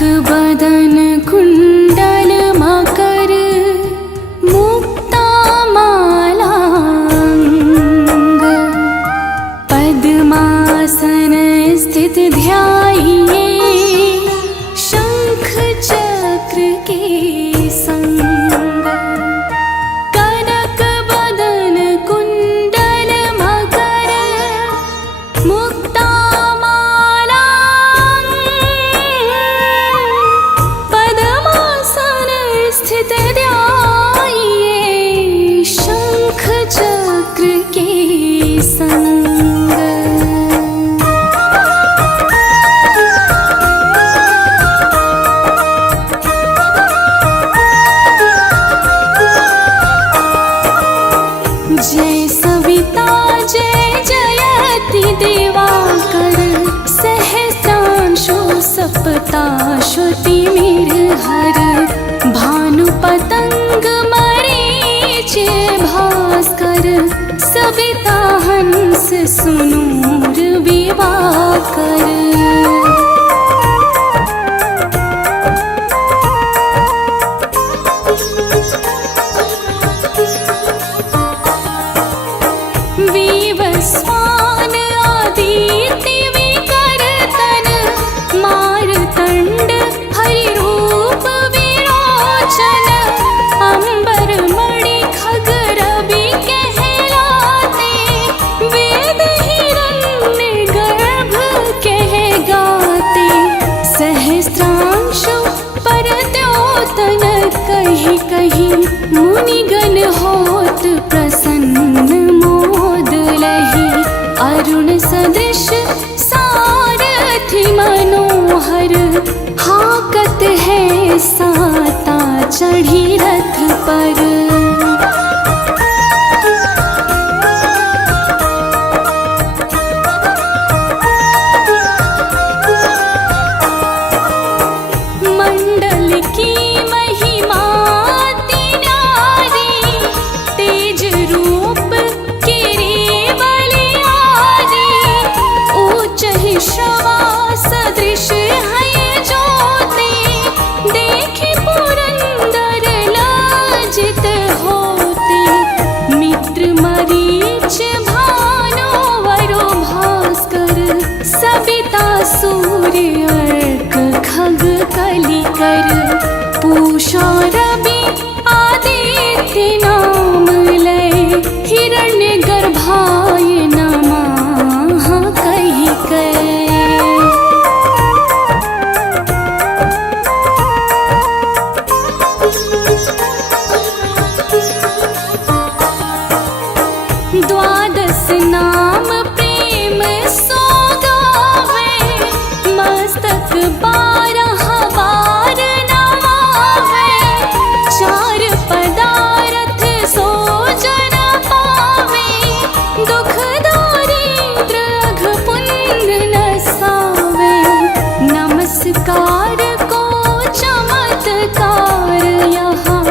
बदन कुंडल मकर मुक्ता मालांग पद्मासन स्थित ध्याये शंख चक्र के संग कनक बदन कुंडल मकर मुक्ता स्थित ध्याये शंख चक्र के संग। जय सविता जय जयति दिवाकर सहस्रांशु सप्ताश्वति तिमिरहर भानु पतंग मरीच भास्कर सविता हंस सुनूर विवाकर। विवस्वान आदित्य विकर्तन मारतंड हरिरूप विरोचन अंबर मणि खगरवि कहलाते वेद हिरण्य गर्भ कह गाते सहस्रांशु परद्योतन कही कही मुनिगण होत प्रसन्न मोद लही अरुण सदृश सारथि मनोहर हाकत है साता चढ़ी रथ पर। मंडल की महिमा तिनारी तेज रूप किरीवलियारी ऊंच ही श्रवा सदृश है ज्योति देखि पुरंदर लाजित होते मित्र मरीच भानु वरो भास्कर सविता सूर्य अर्क खग कलिकर पूषा रवि आदित्य नाम लय हिरण्य गर्भाय नमः कही कह। द्वादश नाम प्रेम सो गावे मस्तक 12 बार नवावे चार पदार्थ सो जन पावे दुख दारिद्र अघ पुण्य नसावे नमस्कार को चमत्कार यहाँ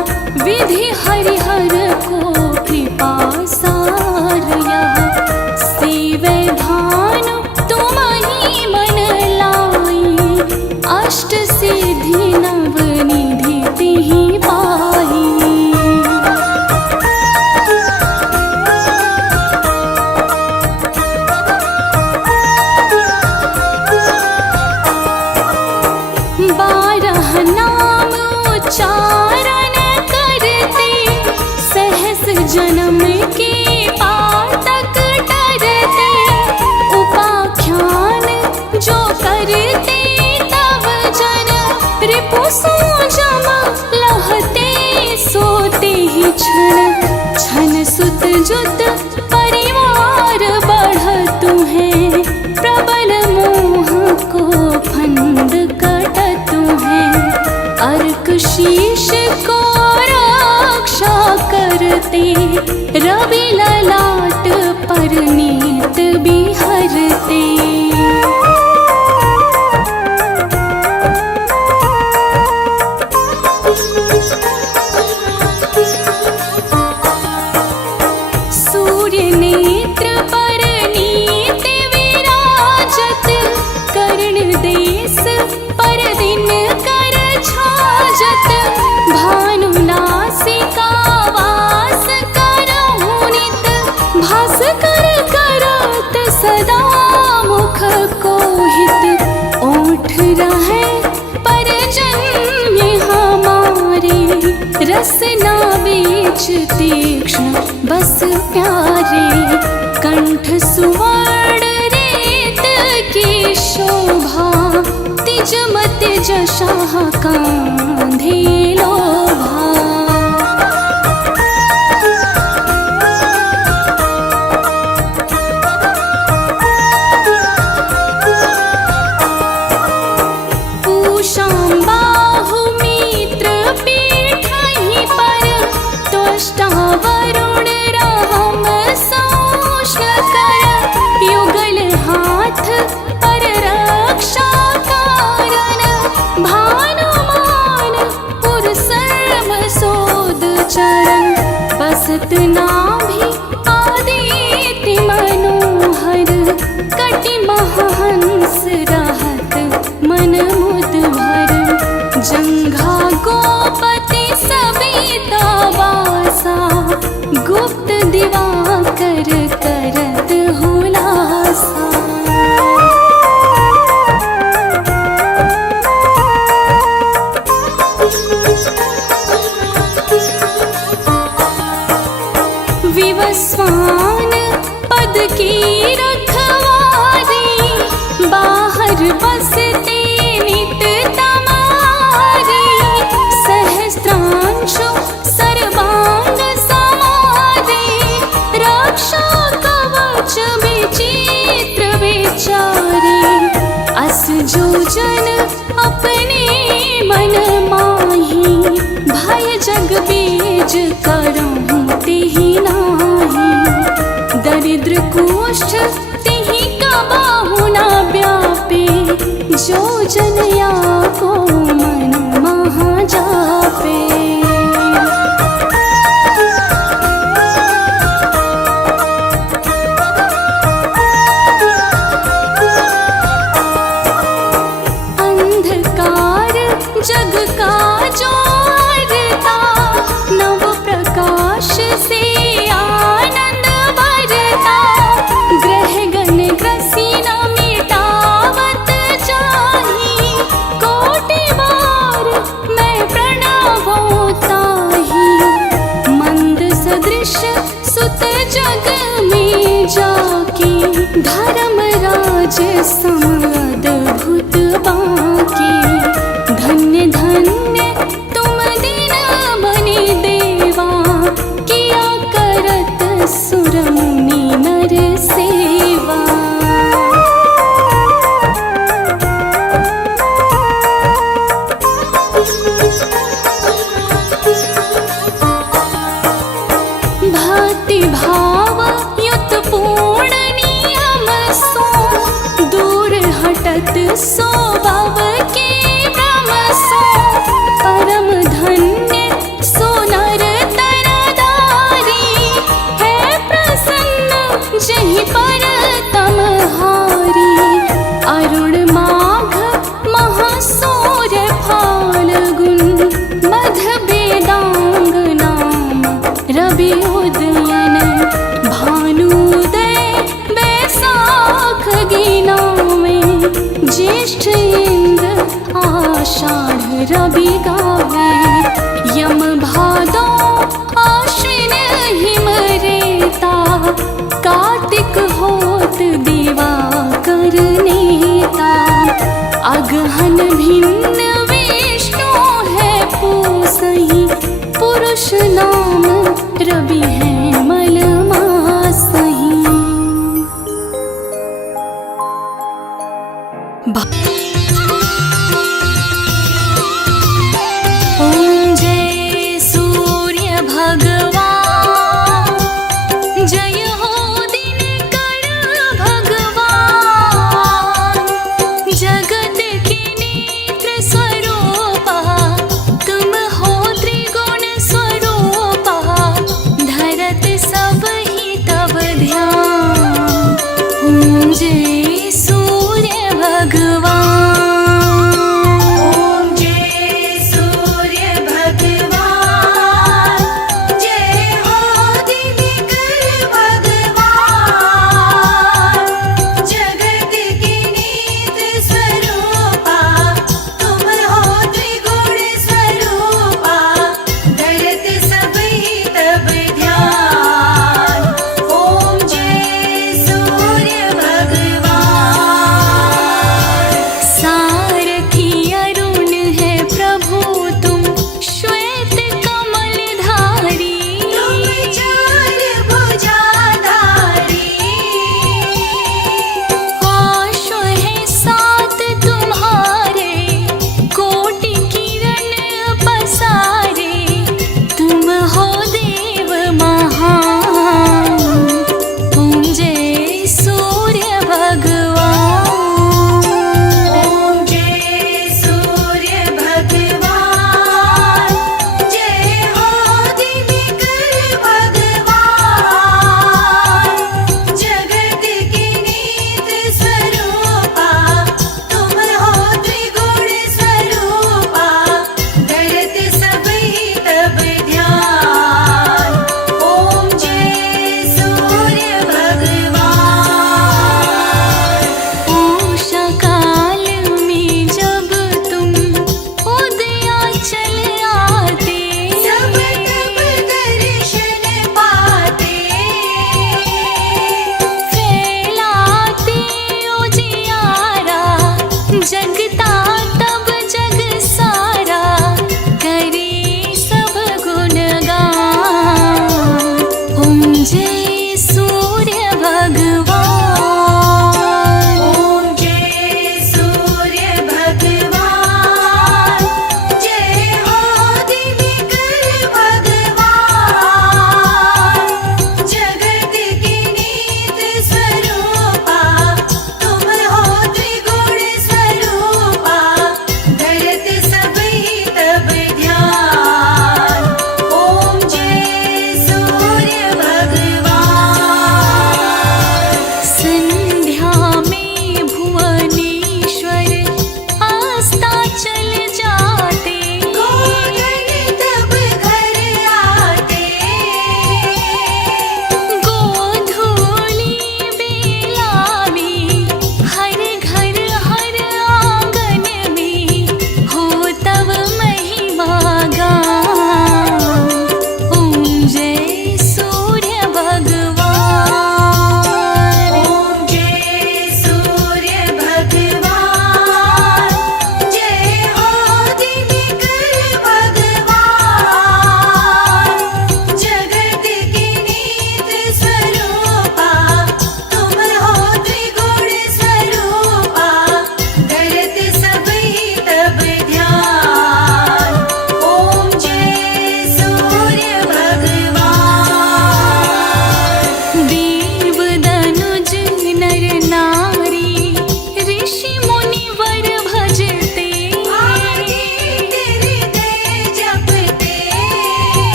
विधि हरिहर को कृपा सार यहाँ सेवे भानु तुम ही मन लाई अष्ट सिद्धि नवनिधि तिहि पाई। बारह नाम उच्चारण करते सहस जन्म के पातक डरते उपाख्यान जो करते तब जन रिपु सो जम लहते सोते ही क्षण क्षण सुत जुत परिवार बढ़तु है प्रबल मोह को फंद कटतु है अर्क शीश को रक्षा करते रवि ललाट पर नीत बिहरते। सूर्य नेत्र पर नीत विराजत कर्ण देश पर दिन रहे परजन्य हमारे, रसना बीच तीक्ष्ण बस प्यारे। कंठ सुवर्ण रेत की शोभा, तिज मत जशाह कांधे लोभा। नाभि आदिति मनोहर, कटि महाहंस रहत मन मुद भर। जंघा गोपति सबिता बासा, गुप्त दिवाकर करत हुलासा। विवस्वान पद की रखवारी, बाहर बसते नित तमारी। सहस्त्रांशु सर्वांग समारे, रक्षा कवच विचित्र विचारे। अस जो जन अपने मन माही, भय जग बीज करहु तिहि नाही। दरिद्र कुष्ठ तिहि कबाहु न व्यापे, जो जन या को मन महा जापे। अंधकार जग का जो हरता, नव प्रकाश से आनंद भरता। ग्रह गण ग्रसी न मिटावत जाही, कोटि बार मैं प्रणवो ताही। मंद सदृश सुत जग में जाके, धर्मराज सम अद्भुत बाके। धन्य धन्य तुम दिन बनि देवा, किया करत सुर मुनि नर सेवा। भक्ति भाव युत पूर्ण नियम सो, दूर हटत सो भव के भ्रम सो। परम धन्य सो नर तरधारी, है प्रसन्न जहि पर तमहारी। अरुण माघ महासूर्य फाल्गुन, मध वेदांग नाम रवि उदयन। भानुदय बैसाख गीना में, ज्येष्ठ इंद्र आषाढ़ रवि गावे। यम भादो आश्विन हिम रेता, कार्तिक होत दिवाकर नेता। अगहन भिन्न विष्णु है पूसही, पुरुष नाम रवि है मल मासही। ओम जय सूर्य भगवान, जय हो दिनकर भगवान। जगत के नेत्र स्वरूपा, तुम हो त्रिगुण स्वरूपा। धरत सब ही तब ध्यान, ओम जय सूर्य भगवान। ओम जय सूर्य भगवान, जय हो दिनकर भगवान। जगत के नेत्र स्वरूपा,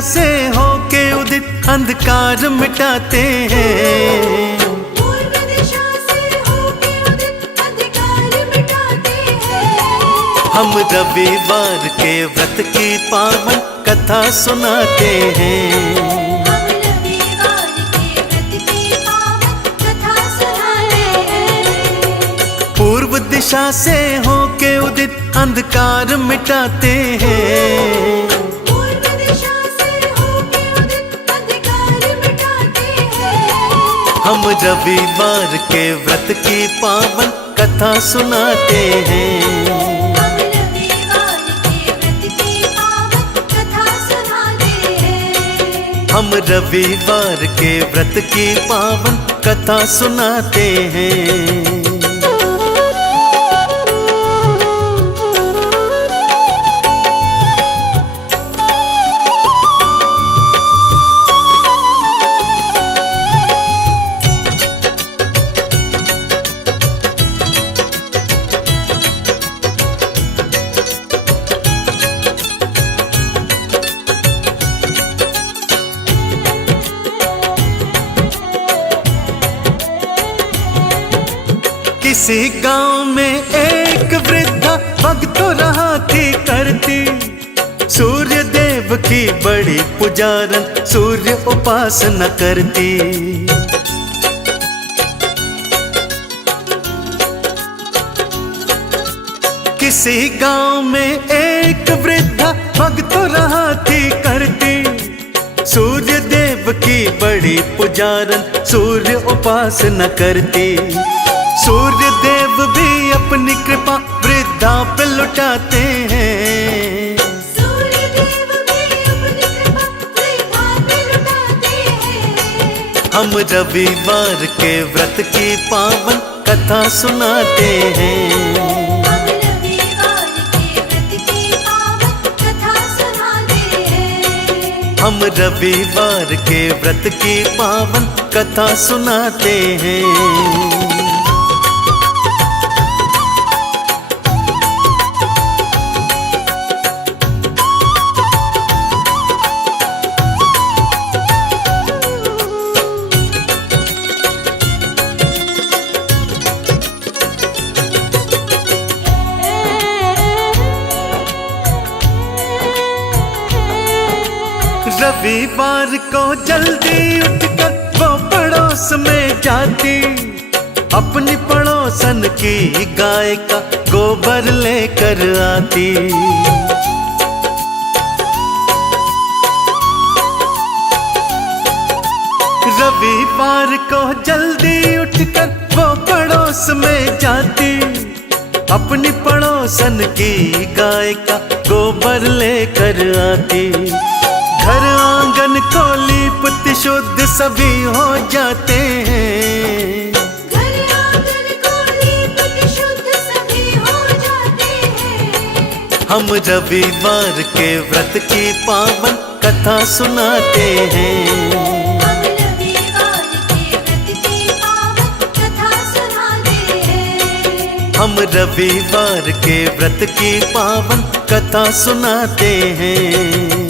से होके उदित अंधकार मिटाते हैं। पूर्व दिशा से होके उदित अंधकार मिटाते हैं। हम रविवार के व्रत की पावन कथा सुनाते हैं। हम रविवार के व्रत की पावन कथा सुनाते हैं। पूर्व दिशा से होके उदित अंधकार मिटाते हैं। पूर्व दिशा से होके उदित अंधकार मिटाते हैं। हम रविवार के व्रत की पावन कथा सुनाते हैं। हम रविवार के व्रत की पावन कथा सुनाते हैं। हम रविवार के व्रत की पावन कथा सुनाते हैं। किसी गांव में एक वृद्धा भक्तों रहा थी करती, सूर्य देव की बड़ी पुजारन सूर्य उपासना करती। किसी गांव में एक वृद्धा भक्तों रहा थी करती, सूर्य देव की बड़ी पुजारन सूर्य उपासना करती। सूर्य देव भी अपनी कृपा वृद्धा पे लुटाते हैं। सूर्य देव भी अपनी कृपा वृद्धा पे लुटाते हैं। हम रविवार के व्रत की पावन कथा सुनाते हैं। हम रविवार के व्रत की पावन कथा सुनाते हैं। हम रविवार के व्रत की पावन कथा सुनाते हैं। रविवार को जल्दी उठकर वो पड़ोस में जाती, अपनी पड़ोसन की गाय का गोबर लेकर आती। रविवार को जल्दी उठकर वो पड़ोस में जाती, अपनी पड़ोसन की गाय का गोबर लेकर आती। घर आंगन को लीपति शुद्ध सभी हो जाते हैं। घर आंगन को लीपति शुद्ध सभी हो जाते हैं। हम रविवार के व्रत की पावन कथा सुनाते हैं। हम रविवार के व्रत की पावन कथा सुनाते हैं। हम रविवार के व्रत की पावन कथा सुनाते हैं।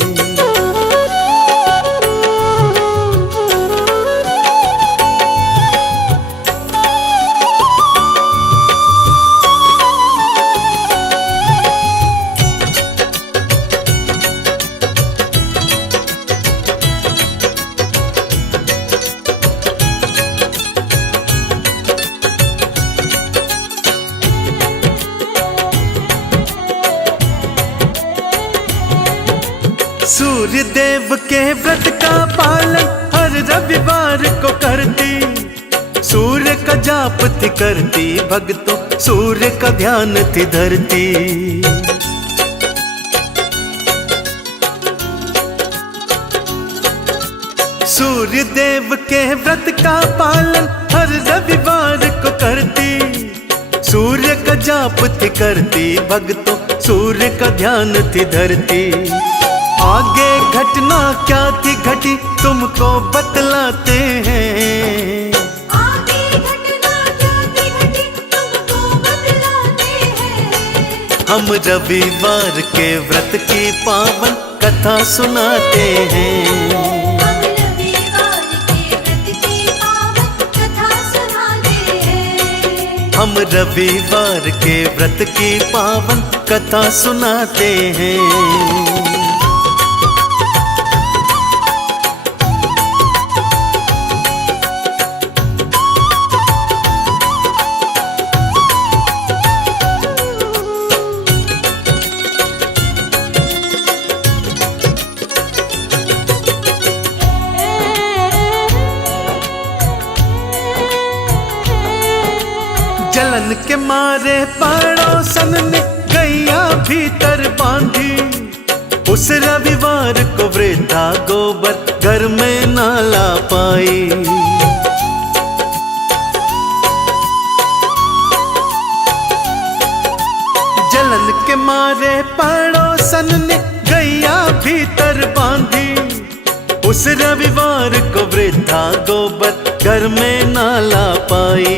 सूर्य देव के व्रत का पालन हर रविवार को करती, सूर्य का जाप थी करती भक्तों, सूर्य का ध्यान थी धरती। सूर्य देव के व्रत का पालन हर रविवार को करती, सूर्य का जाप थी करती भक्तों, सूर्य का ध्यान थी धरती। आगे घटना क्या थी घटी तुमको बतलाते हैं। आगे घटना क्या थी घटी तुमको बतलाते हैं। हम रविवार के व्रत की पावन कथा सुनाते हैं। हम रविवार के व्रत की पावन कथा सुनाते हैं। हम रविवार के व्रत की पावन कथा सुनाते हैं। जलन के मारे पड़ोसन ने गैया भीतर बांधी। उस रविवार को वृद्धा गोबर घर में ना ला पाई। जलन के मारे पड़ोसन ने गैया भीतर बांधी। उस रविवार को वृद्धा गोबर घर में ना ला पाई।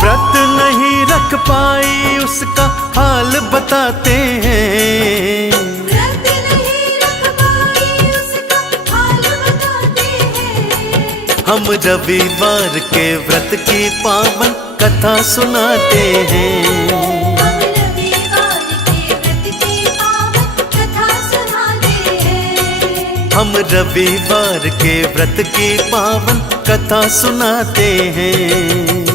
व्रत नहीं रख पाई उसका हाल बताते हैं। व्रत नहीं रख पाई उसका हाल बताते हैं। हम रविवार के व्रत की पावन कथा सुनाते हैं। हम रविवार के व्रत की पावन कथा सुनाते हैं। हम रविवार के व्रत की पावन कथा सुनाते हैं।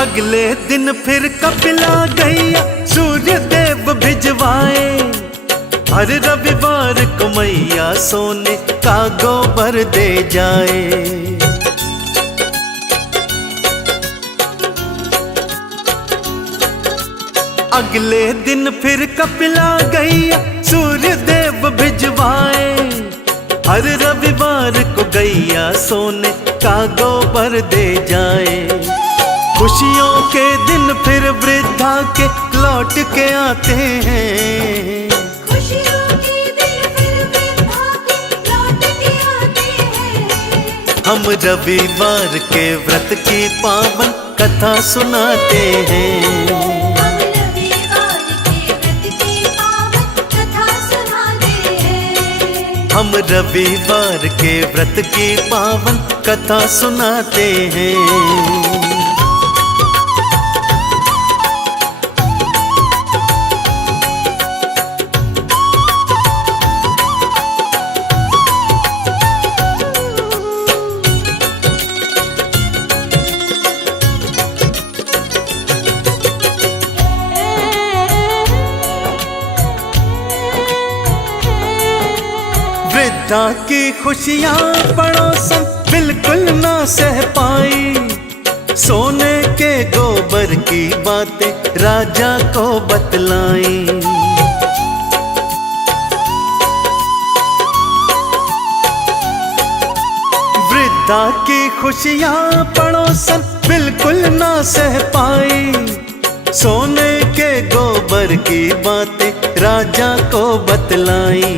अगले दिन फिर कपिला गैया सूर्य देव भिजवाए। हर रविवार को मैया सोने का गोबर दे जाए। अगले दिन फिर कपिला गैया सूर्य देव भिजवाए। हर रविवार को गैया सोने का गोबर दे जाए। खुशियों के दिन फिर वृद्धा के लौट के आते हैं। खुशियों के दिन फिर वृद्धा के लौट के आते हैं। हम रविवार के व्रत की पावन कथा सुनाते हैं। हम रविवार के व्रत की पावन कथा सुनाते हैं। हम रविवार के व्रत की पावन कथा सुनाते हैं। वृद्धा की खुशियां पड़ोसन बिल्कुल ना सह पाई। सोने के गोबर की बातें राजा को बतलाई। वृद्धा की खुशियां पड़ोसन बिल्कुल ना सह पाई। सोने के गोबर की बातें राजा को बतलाई।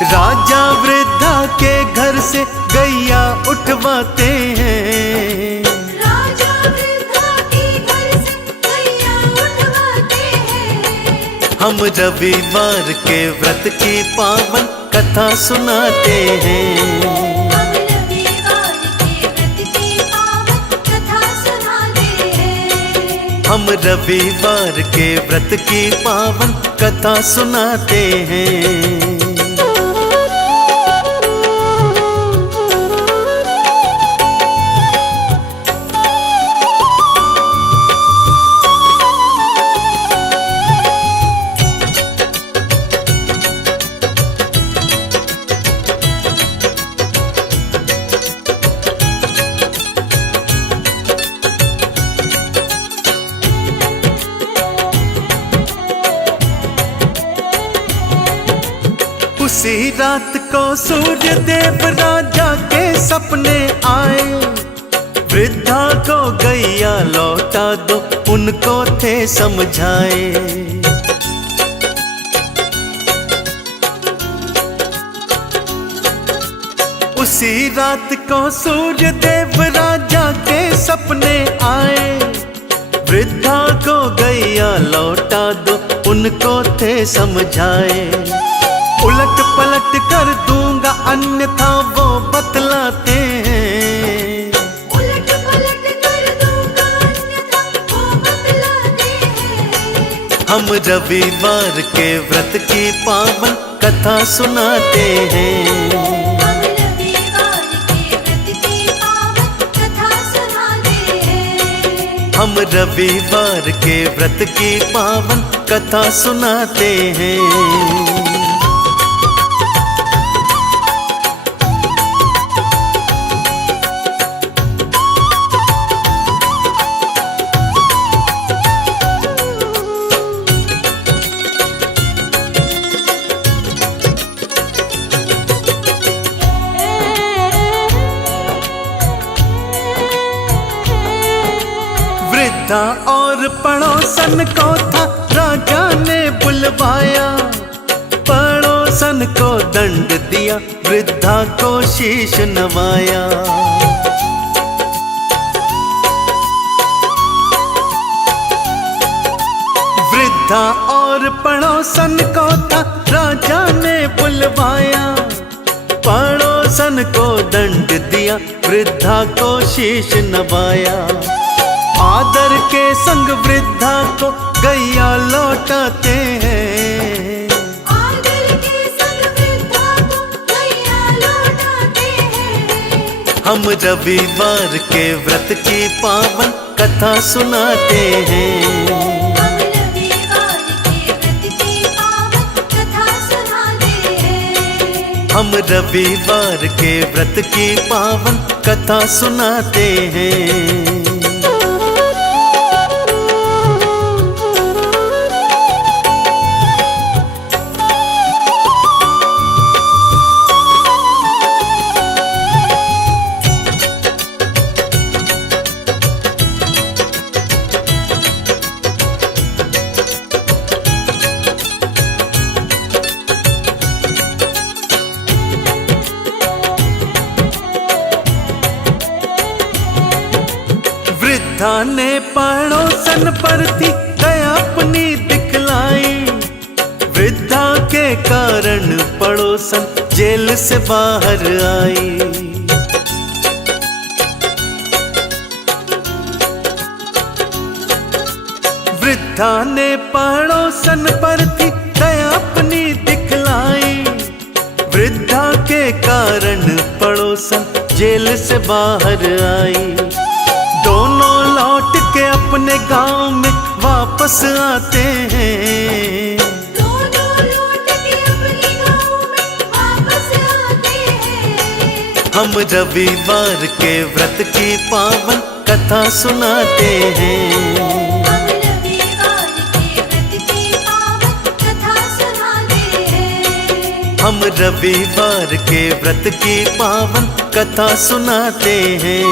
राजा वृद्धा के घर से गैया उठवाते हैं। राजा वृद्धा के घर से गैया उठवाते हैं। हम रविवार के व्रत की पावन कथा सुनाते हैं। हम रविवार के व्रत की पावन कथा सुनाते हैं। हम रविवार के व्रत की पावन कथा सुनाते हैं। रात को सूर्य देव राजा के सपने आए, वृद्धा को गैया लौटा दो उनको थे समझाए। उसी रात को सूर्य देव राजा के सपने आए, वृद्धा को गैया लौटा दो उनको थे समझाए। उलट पलट कर दूंगा अन्यथा वो बतलाते हैं, उलट पलट कर दूंगा अन्यथा वो बतलाते हैं। हम रविवार के व्रत की पावन कथा सुनाते हैं। हम रविवार के व्रत की पावन कथा सुनाते हैं। हम रविवार के व्रत की पावन कथा सुनाते हैं। वृद्धा और पड़ोसन को था राजा ने बुलवाया, पड़ोसन को दंड दिया वृद्धा को शीश नवाया। वृद्धा और पड़ोसन को था राजा ने बुलवाया, पड़ोसन को दंड दिया वृद्धा को शीश नवाया। आदर के संग वृद्धा को गैया लौटाते हैं, आदर के संग वृद्धा को गैया लौटाते हैं। हम रविवार के व्रत की पावन कथा सुनाते हैं। हम रविवार के व्रत की पावन कथा सुनाते हैं। हम रविवार के व्रत की पावन कथा सुनाते हैं। वृद्धा ने पड़ोसन पर थी दया अपनी दिखलाई, वृद्धा के कारण पड़ोसन जेल से बाहर आई। वृद्धा ने पड़ोसन पर थी दया अपनी दिखलाई, वृद्धा के कारण पड़ोसन जेल से बाहर आई। दोनों लौट के अपने गांव में वापस आते हैं, दोनों लौट के अपने गांव में वापस आते हैं। हम रविवार के व्रत की पावन कथा सुनाते हैं। हम रविवार के व्रत की पावन कथा सुनाते हैं। हम रविवार के व्रत की पावन कथा सुनाते हैं।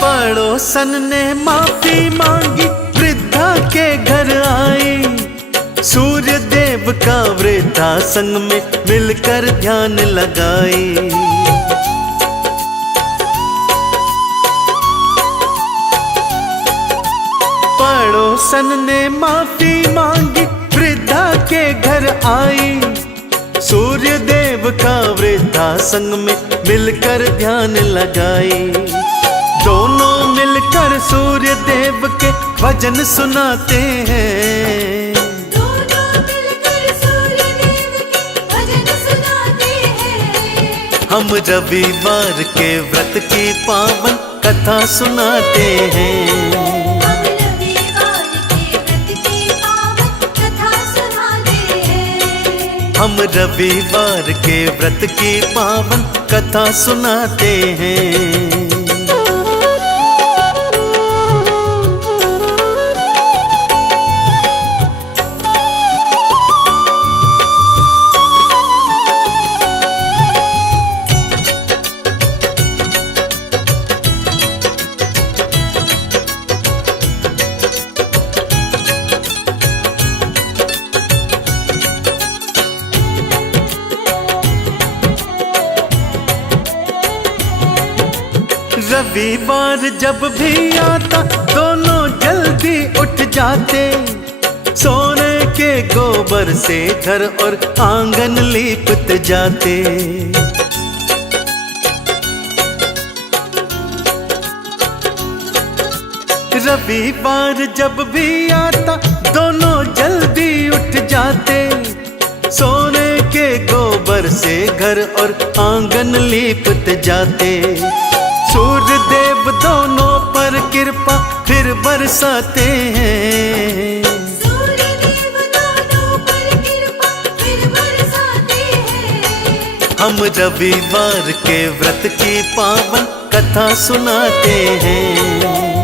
पड़ोसन ने माफी मांगी वृद्धा के घर आई, सूर्य देव का वृद्धा संग में मिलकर ध्यान लगाई। पड़ोसन ने माफी मांगी वृद्धा के घर आई, सूर्य देव का वृद्धा संग में मिलकर ध्यान लगाई। दोनों मिलकर सूर्य देव के भजन सुनाते हैं, दोनों मिलकर सूर्य देव के भजन सुनाते हैं। हम रविवार के व्रत की पावन कथा सुनाते हैं। हम रविवार के व्रत की पावन कथा सुनाते हैं। हम रविवार के व्रत की पावन कथा सुनाते हैं। रविवार जब भी आता दोनों जल्दी उठ जाते, सोने के गोबर से घर और आंगन लीपते जाते। रविवार जब भी आता दोनों जल्दी उठ जाते, सोने के गोबर से घर और आंगन लीपते जाते। सूर्य देव दोनों पर कृपा फिर बरसाते हैं। सूर्य देव दोनों पर कृपा फिर बरसाते हैं। हम रविवार के व्रत की पावन कथा सुनाते हैं।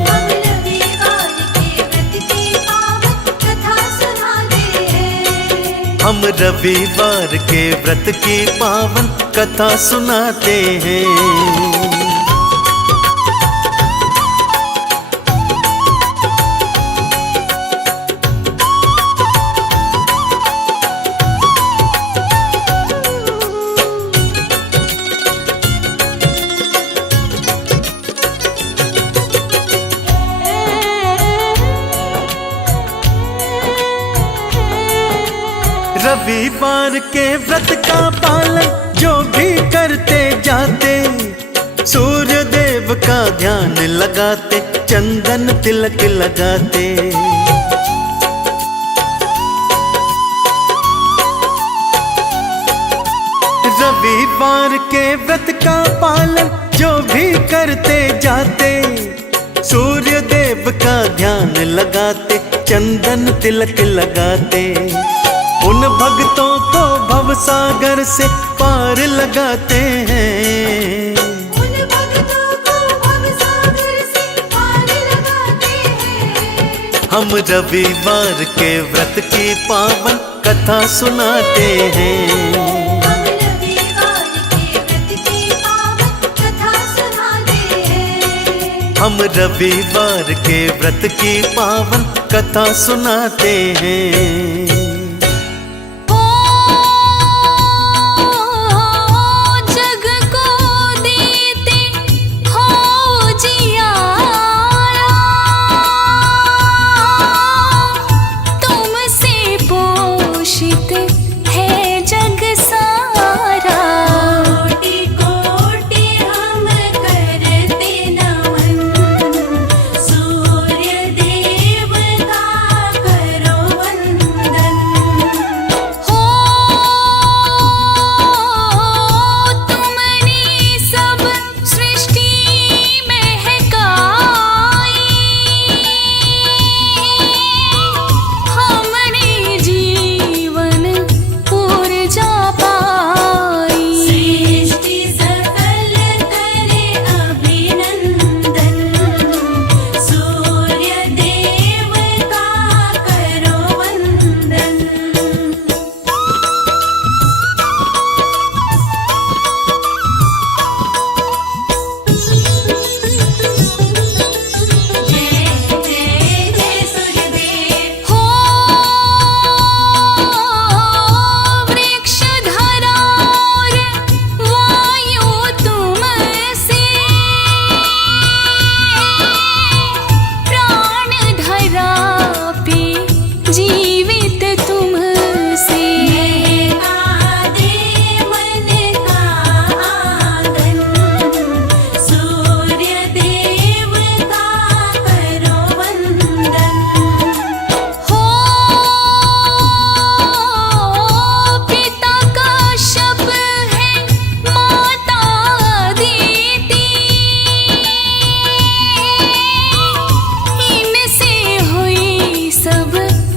हम रविवार के व्रत की पावन कथा सुनाते हैं। हम रविवार के व्रत की पावन कथा सुनाते हैं। रविवार के व्रत का पालन जो भी करते जाते, सूर्य देव का ध्यान लगाते, चंदन तिलक लगाते। रविवार के व्रत का पालन जो भी करते जाते, सूर्य देव का ध्यान लगाते, चंदन तिलक लगाते। उन भक्तों को भवसागर से पार लगाते हैं। उन भक्तों को भवसागर से पार लगाते हैं। हम रविवार के व्रत की पावन कथा सुनाते हैं। हम रविवार के व्रत की पावन कथा सुनाते हैं। हम रविवार के व्रत की पावन कथा सुनाते हैं। सूर्य देव का करो वंदन।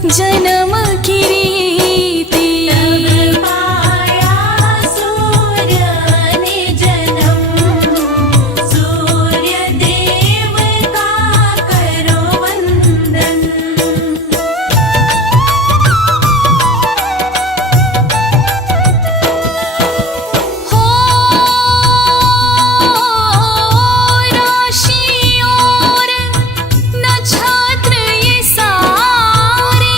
जन्म की रीति। तब पाया सूर्य ने जन्म, सूर्य देव का करो वंदन। हो राशि और नक्षत्र ये सारे,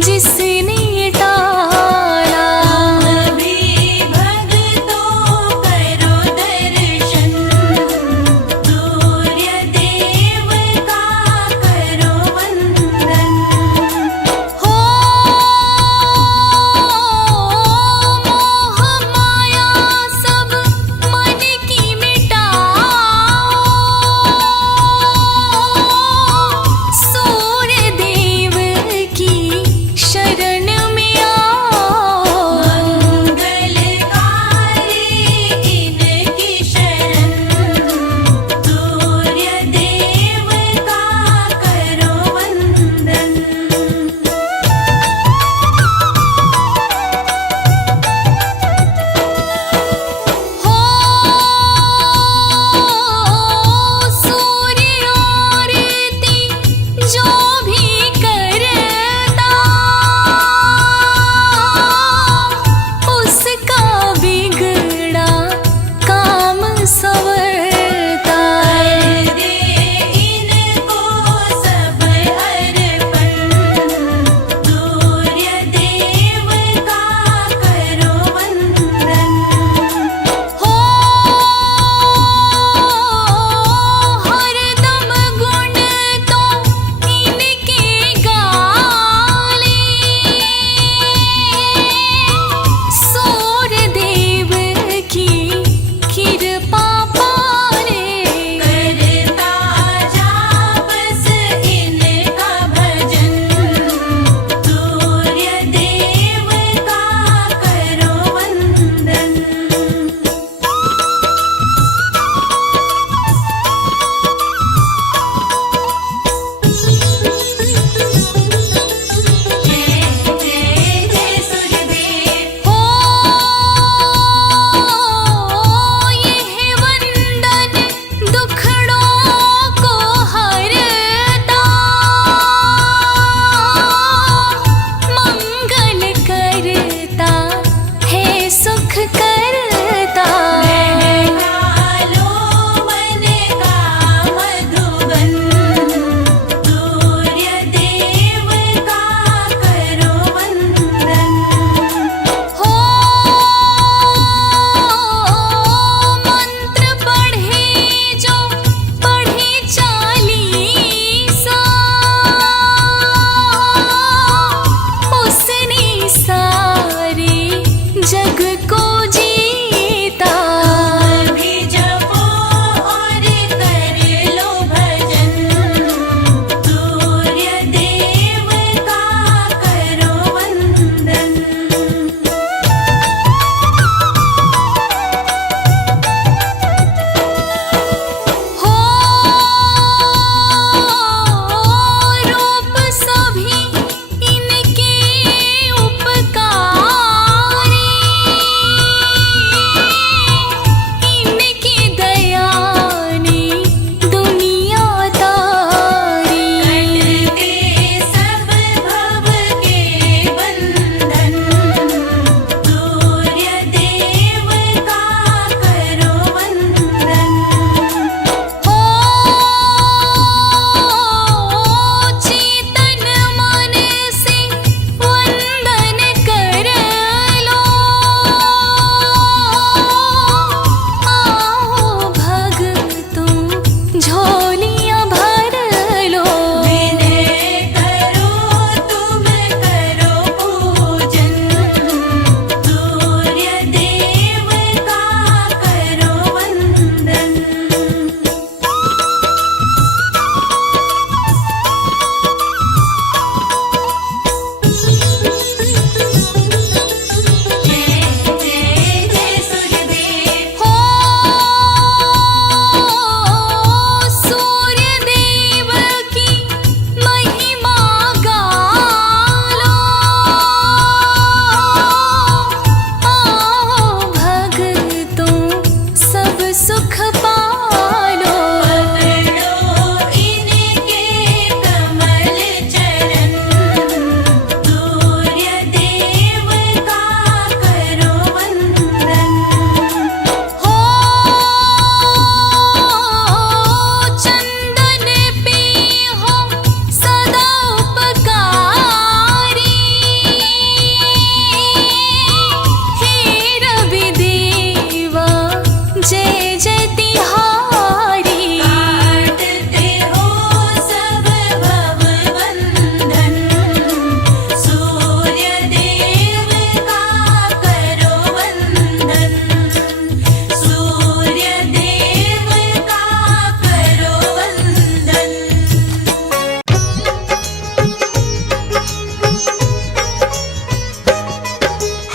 जिसने टाला। भी भक्तों करो दर्शन, सूर्य देव का करो वंदन। हो मोह माया सब मन की मिटाओ, सूर्य देव की शरण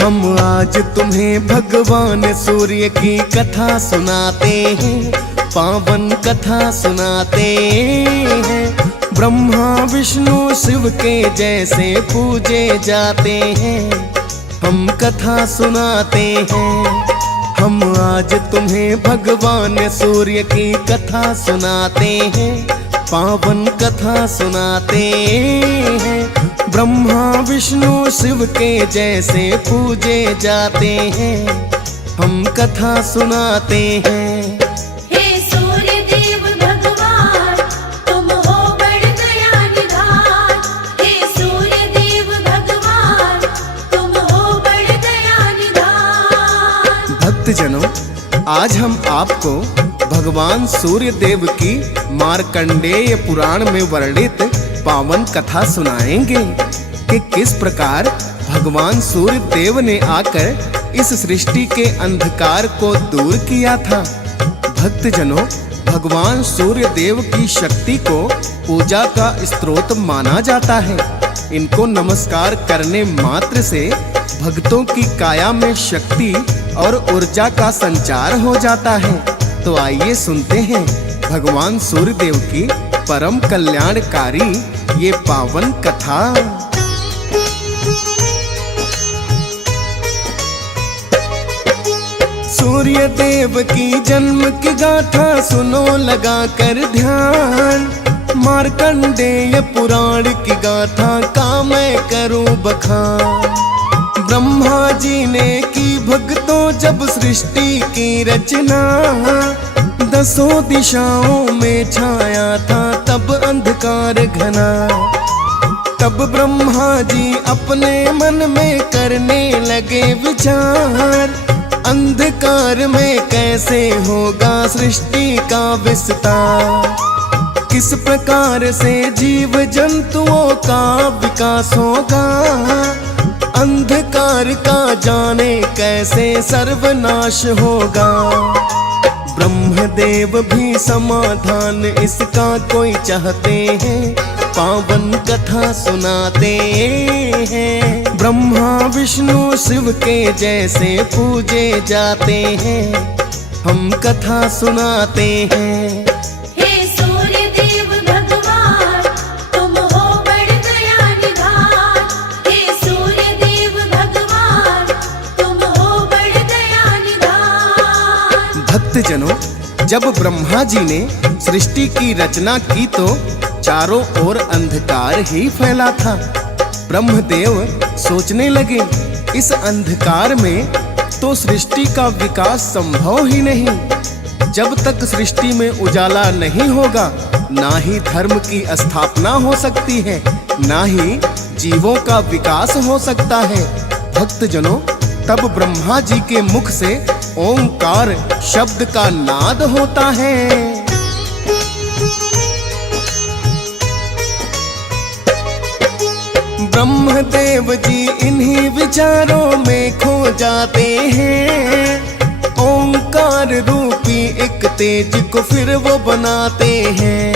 हम आज तुम्हें भगवान सूर्य की कथा सुनाते हैं, पावन कथा सुनाते हैं। ब्रह्मा विष्णु शिव के जैसे पूजे जाते हैं, हम कथा सुनाते हैं। हम आज तुम्हें भगवान सूर्य की कथा सुनाते हैं, पावन कथा सुनाते हैं। ब्रह्मा विष्णु शिव के जैसे पूजे जाते हैं, हम कथा सुनाते हैं। हे सूर्य देव भगवान, तुम हो बड़ दया निधान। हे सूर्य देव भगवान, तुम हो बड़ दया निधान। भक्तजनों, आज हम आपको भगवान सूर्य देव की मार्कंडेय पुराण में वर्णित पावन कथा सुनाएंगे कि किस प्रकार भगवान सूर्य देव ने आकर इस सृष्टि के अंधकार को दूर किया था। भक्तजनों, भगवान सूर्य देव की शक्ति को पूजा का स्रोत माना जाता है। इनको नमस्कार करने मात्र से भक्तों की काया में शक्ति और ऊर्जा का संचार हो जाता है। तो आइए सुनते हैं भगवान सूर्य देव की परम कल्याणकारी ये पावन कथा। सूर्य देव की जन्म की गाथा सुनो लगा कर ध्यान। मार्कंडेय पुराण की गाथा का मैं करूं बखान। ब्रह्मा जी ने की भक्तों जब सृष्टि की रचना, दसों दिशाओं में छाया था तब अंधकार घना। तब ब्रह्मा जी अपने मन में करने लगे विचार, अंधकार में कैसे होगा सृष्टि का विस्तार। किस प्रकार से जीव जंतुओं का विकास होगा, अंधकार का जाने कैसे सर्वनाश होगा। ब्रह्मदेव भी समाधान इसका कोई चाहते हैं, पावन कथा सुनाते हैं। ब्रह्मा विष्णु शिव के जैसे पूजे जाते हैं, हम कथा सुनाते हैं। हे सूर्य देव भगवान, तुम हो बड़ दया निधान। हे सूर्य देव भगवान, तुम हो बड़ दया निधान। भक्तजनों, जब ब्रह्मा जी ने सृष्टि की रचना की तो चारों ओर अंधकार ही फैला था। ब्रह्मदेव सोचने लगे, इस अंधकार में तो सृष्टि का विकास संभव ही नहीं। जब तक सृष्टि में उजाला नहीं होगा, ना ही धर्म की स्थापना हो सकती है, ना ही जीवों का विकास हो सकता है। भक्तजनों, तब ब्रह्मा जी के मुख से ओंकार शब्द का नाद होता है। ब्रह्मदेव जी इन्हीं विचारों में खो जाते हैं। ओंकार रूपी एक तेज को फिर वो बनाते हैं।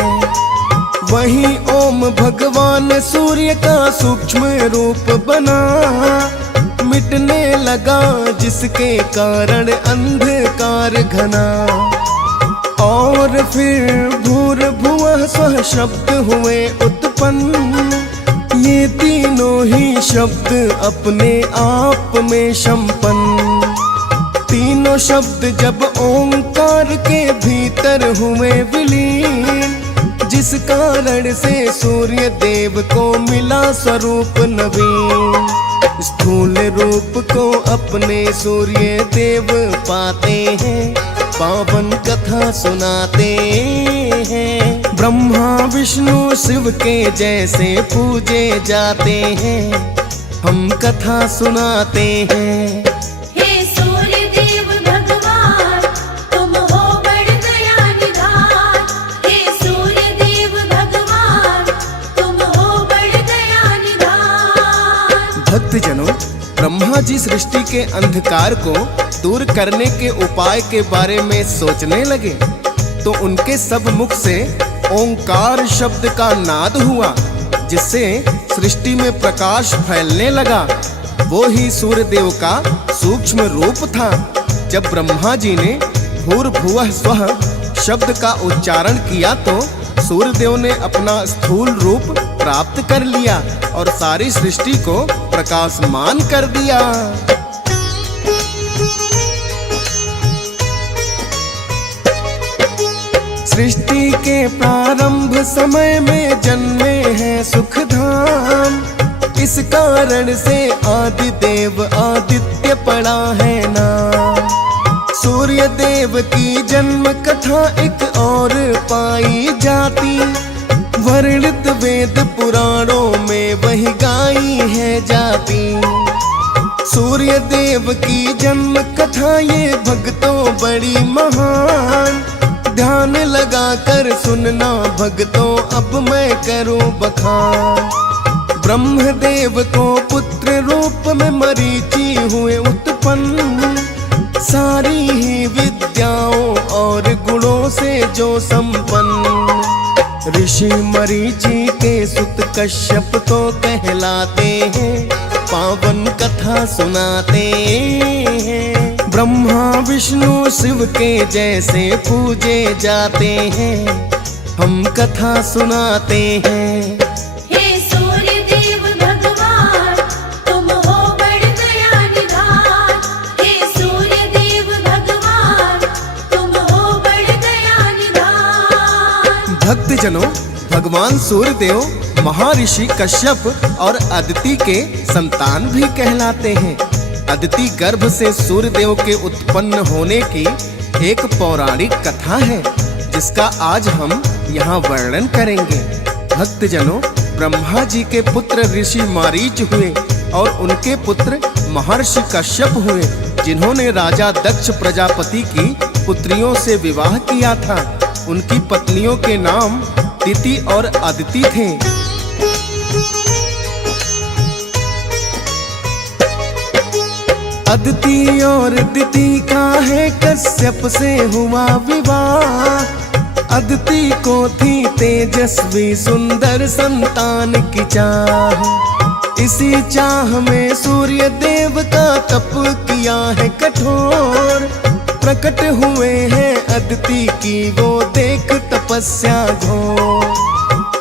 वहीं ओम भगवान सूर्य का सूक्ष्म रूप बना, मिटने लगा जिसके कारण अंधकार घना। और फिर भूर्भुवः स्वः शब्द हुए उत्पन्न, ये तीनों ही शब्द अपने आप में संपन्न। तीनों शब्द जब ओंकार के भीतर हुए विलीन, जिस कारण से सूर्य देव को मिला स्वरूप नवीन। स्थूल रूप को अपने सूर्य देव पाते हैं, पावन कथा सुनाते हैं। ब्रह्मा विष्णु शिव के जैसे पूजे जाते हैं, हम कथा सुनाते हैं। हे सूर्य देव भगवान, तुम हो बड़ दया निधान। हे सूर्य देव भगवान, तुम हो बड़ दया निधान। भक्तजनों, ब्रह्मा जी सृष्टि के अंधकार को दूर करने के उपाय के बारे में सोचने लगे तो उनके सब मुख से ओंकार शब्द का नाद हुआ, जिससे सृष्टि में प्रकाश फैलने लगा। वो ही सूर्यदेव का सूक्ष्म रूप था। जब ब्रह्मा जी ने भूर्भुवः स्वः शब्द का उच्चारण किया तो सूर्यदेव ने अपना स्थूल रूप प्राप्त कर लिया और सारी सृष्टि को प्रकाशमान कर दिया। सृष्टि के प्रारंभ समय में जन्मे हैं सुख धाम, इस कारण से आदि देव आदित्य पड़ा है नाम। सूर्य देव की जन्म कथा एक और पाई जाती, वर्णित वेद पुराणों में वही गाई है जाती। सूर्य देव की जन्म कथा ये भक्तों बड़ी महान, ध्यान लगा कर सुनना भक्तों अब मैं करूं बखान। ब्रह्मदेव को पुत्र रूप में मरीचि हुए उत्पन्न, सारी ही विद्याओं और गुणों से जो संपन्न। ऋषि मरीचि के सुत कश्यप तो कहलाते हैं, पावन कथा सुनाते हैं। ब्रह्मा विष्णु शिव के जैसे पूजे जाते हैं, हम कथा सुनाते हैं। हे सूर्य देव भगवान, तुम हो बड़ दया निधान। हे सूर्य देव भगवान, तुम हो बड़ दया निधान। भक्तजनों, भगवान सूर्यदेव महर्षि कश्यप और अदिति के संतान भी कहलाते हैं। अदिति गर्भ से सूर्यदेव के उत्पन्न होने की एक पौराणिक कथा है, जिसका आज हम यहाँ वर्णन करेंगे। भक्तजनों, ब्रह्मा जी के पुत्र ऋषि मारीच हुए और उनके पुत्र महर्षि कश्यप हुए, जिन्होंने राजा दक्ष प्रजापति की पुत्रियों से विवाह किया था। उनकी पत्नियों के नाम दिति और अदिति थे। अदिति और दिति का है कश्यप से हुआ विवाह। अदिति को थी तेजस्वी सुंदर संतान की चाह, इसी चाह में सूर्य देव का तप किया है कठोर। प्रकट हुए हैं अदिति की वो देख तपस्या घोर।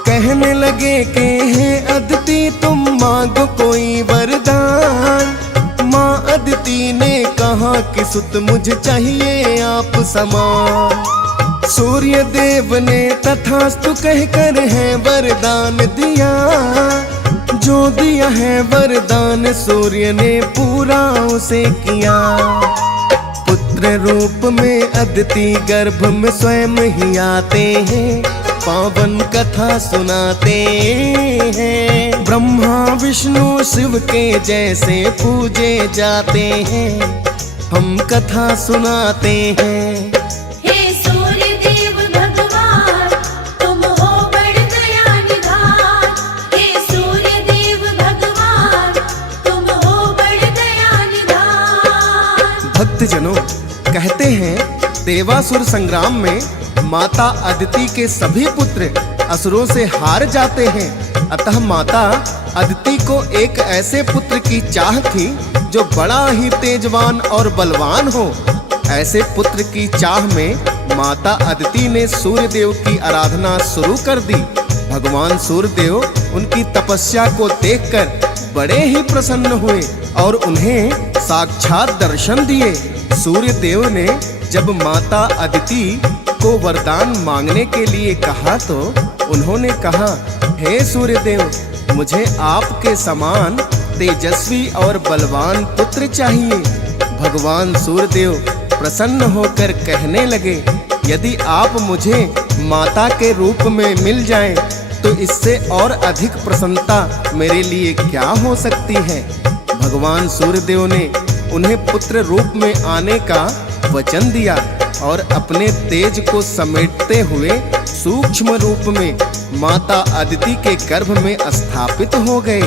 कहने लगे कि हे अदिति तुम मांगो कोई वरदान। माँ अदिति ने कहा कि सुत मुझे चाहिए आप समान। सूर्य देव ने तथास्तु कहकर है वरदान दिया, जो दिया है वरदान सूर्य ने पूरा उसे किया। पुत्र रूप में अदिति गर्भ में स्वयं ही आते हैं, पावन कथा सुनाते हैं। ब्रह्मा विष्णु शिव के जैसे पूजे जाते हैं, हम कथा सुनाते हैं। हे सूर्य देव भगवान, तुम हो बड़ दया निधान। हे सूर्य देव भगवान, तुम हो बड़ दया निधान। भक्तजनों, कहते हैं देवासुर संग्राम में माता अदिति के सभी पुत्र असुरों से हार जाते हैं। अतः माता अदिति को एक ऐसे पुत्र की चाह थी जो बड़ा ही तेजवान और बलवान हो। ऐसे पुत्र की चाह में माता अदिति ने सूर्यदेव की आराधना शुरू कर दी। भगवान सूर्यदेव उनकी तपस्या को देखकर बड़े ही प्रसन्न हुए और उन्हें साक्षात दर्शन दिए। सूर्यदेव ने जब माता अदिति को वरदान मांगने के लिए कहा तो उन्होंने कहा, हे सूर्यदेव, मुझे आपके समान तेजस्वी और बलवान पुत्र चाहिए। भगवान सूर्यदेव प्रसन्न होकर कहने लगे, यदि आप मुझे माता के रूप में मिल जाएं, तो इससे और अधिक प्रसन्नता मेरे लिए क्या हो सकती है। भगवान सूर्यदेव ने उन्हें पुत्र रूप में आने का वचन दिया और अपने तेज को समेटते हुए सूक्ष्म रूप में माता अदिति के गर्भ में स्थापित हो गए।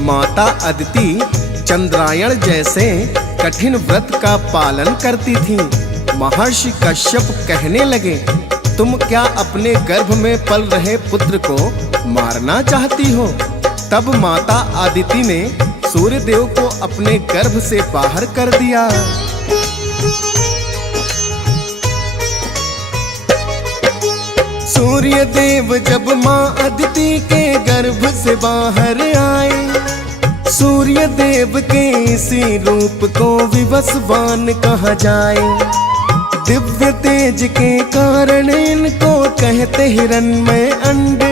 माता अदिति चंद्रायण जैसे कठिन व्रत का पालन करती थी। महर्षि कश्यप कहने लगे, तुम क्या अपने गर्भ में पल रहे पुत्र को मारना चाहती हो? तब माता अदिति ने सूर्य देव को अपने गर्भ से बाहर कर दिया। सूर्य देव जब माँ अदिति के गर्भ से बाहर आए, सूर्य देव के इसी रूप को विवस्वान कहा जाए। दिव्य तेज के कारण इनको कहते हिरण्मय अंड,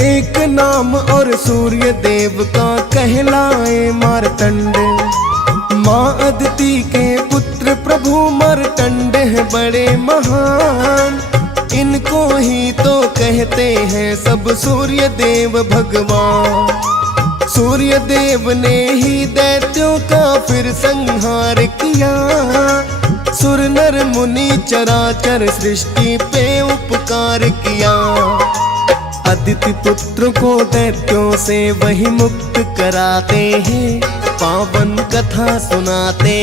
एक नाम और सूर्य देव का कहलाए मार्तंड। माँ अदिति के पुत्र प्रभु मार्तंड है बड़े महान, इनको ही तो कहते हैं सब सूर्य देव भगवान। सूर्य देव ने ही दैत्यों का फिर संहार किया, सुर नर मुनि चराचर सृष्टि पे उपकार किया। अदिति पुत्र को दैत्यों से वही मुक्त कराते हैं, पावन कथा सुनाते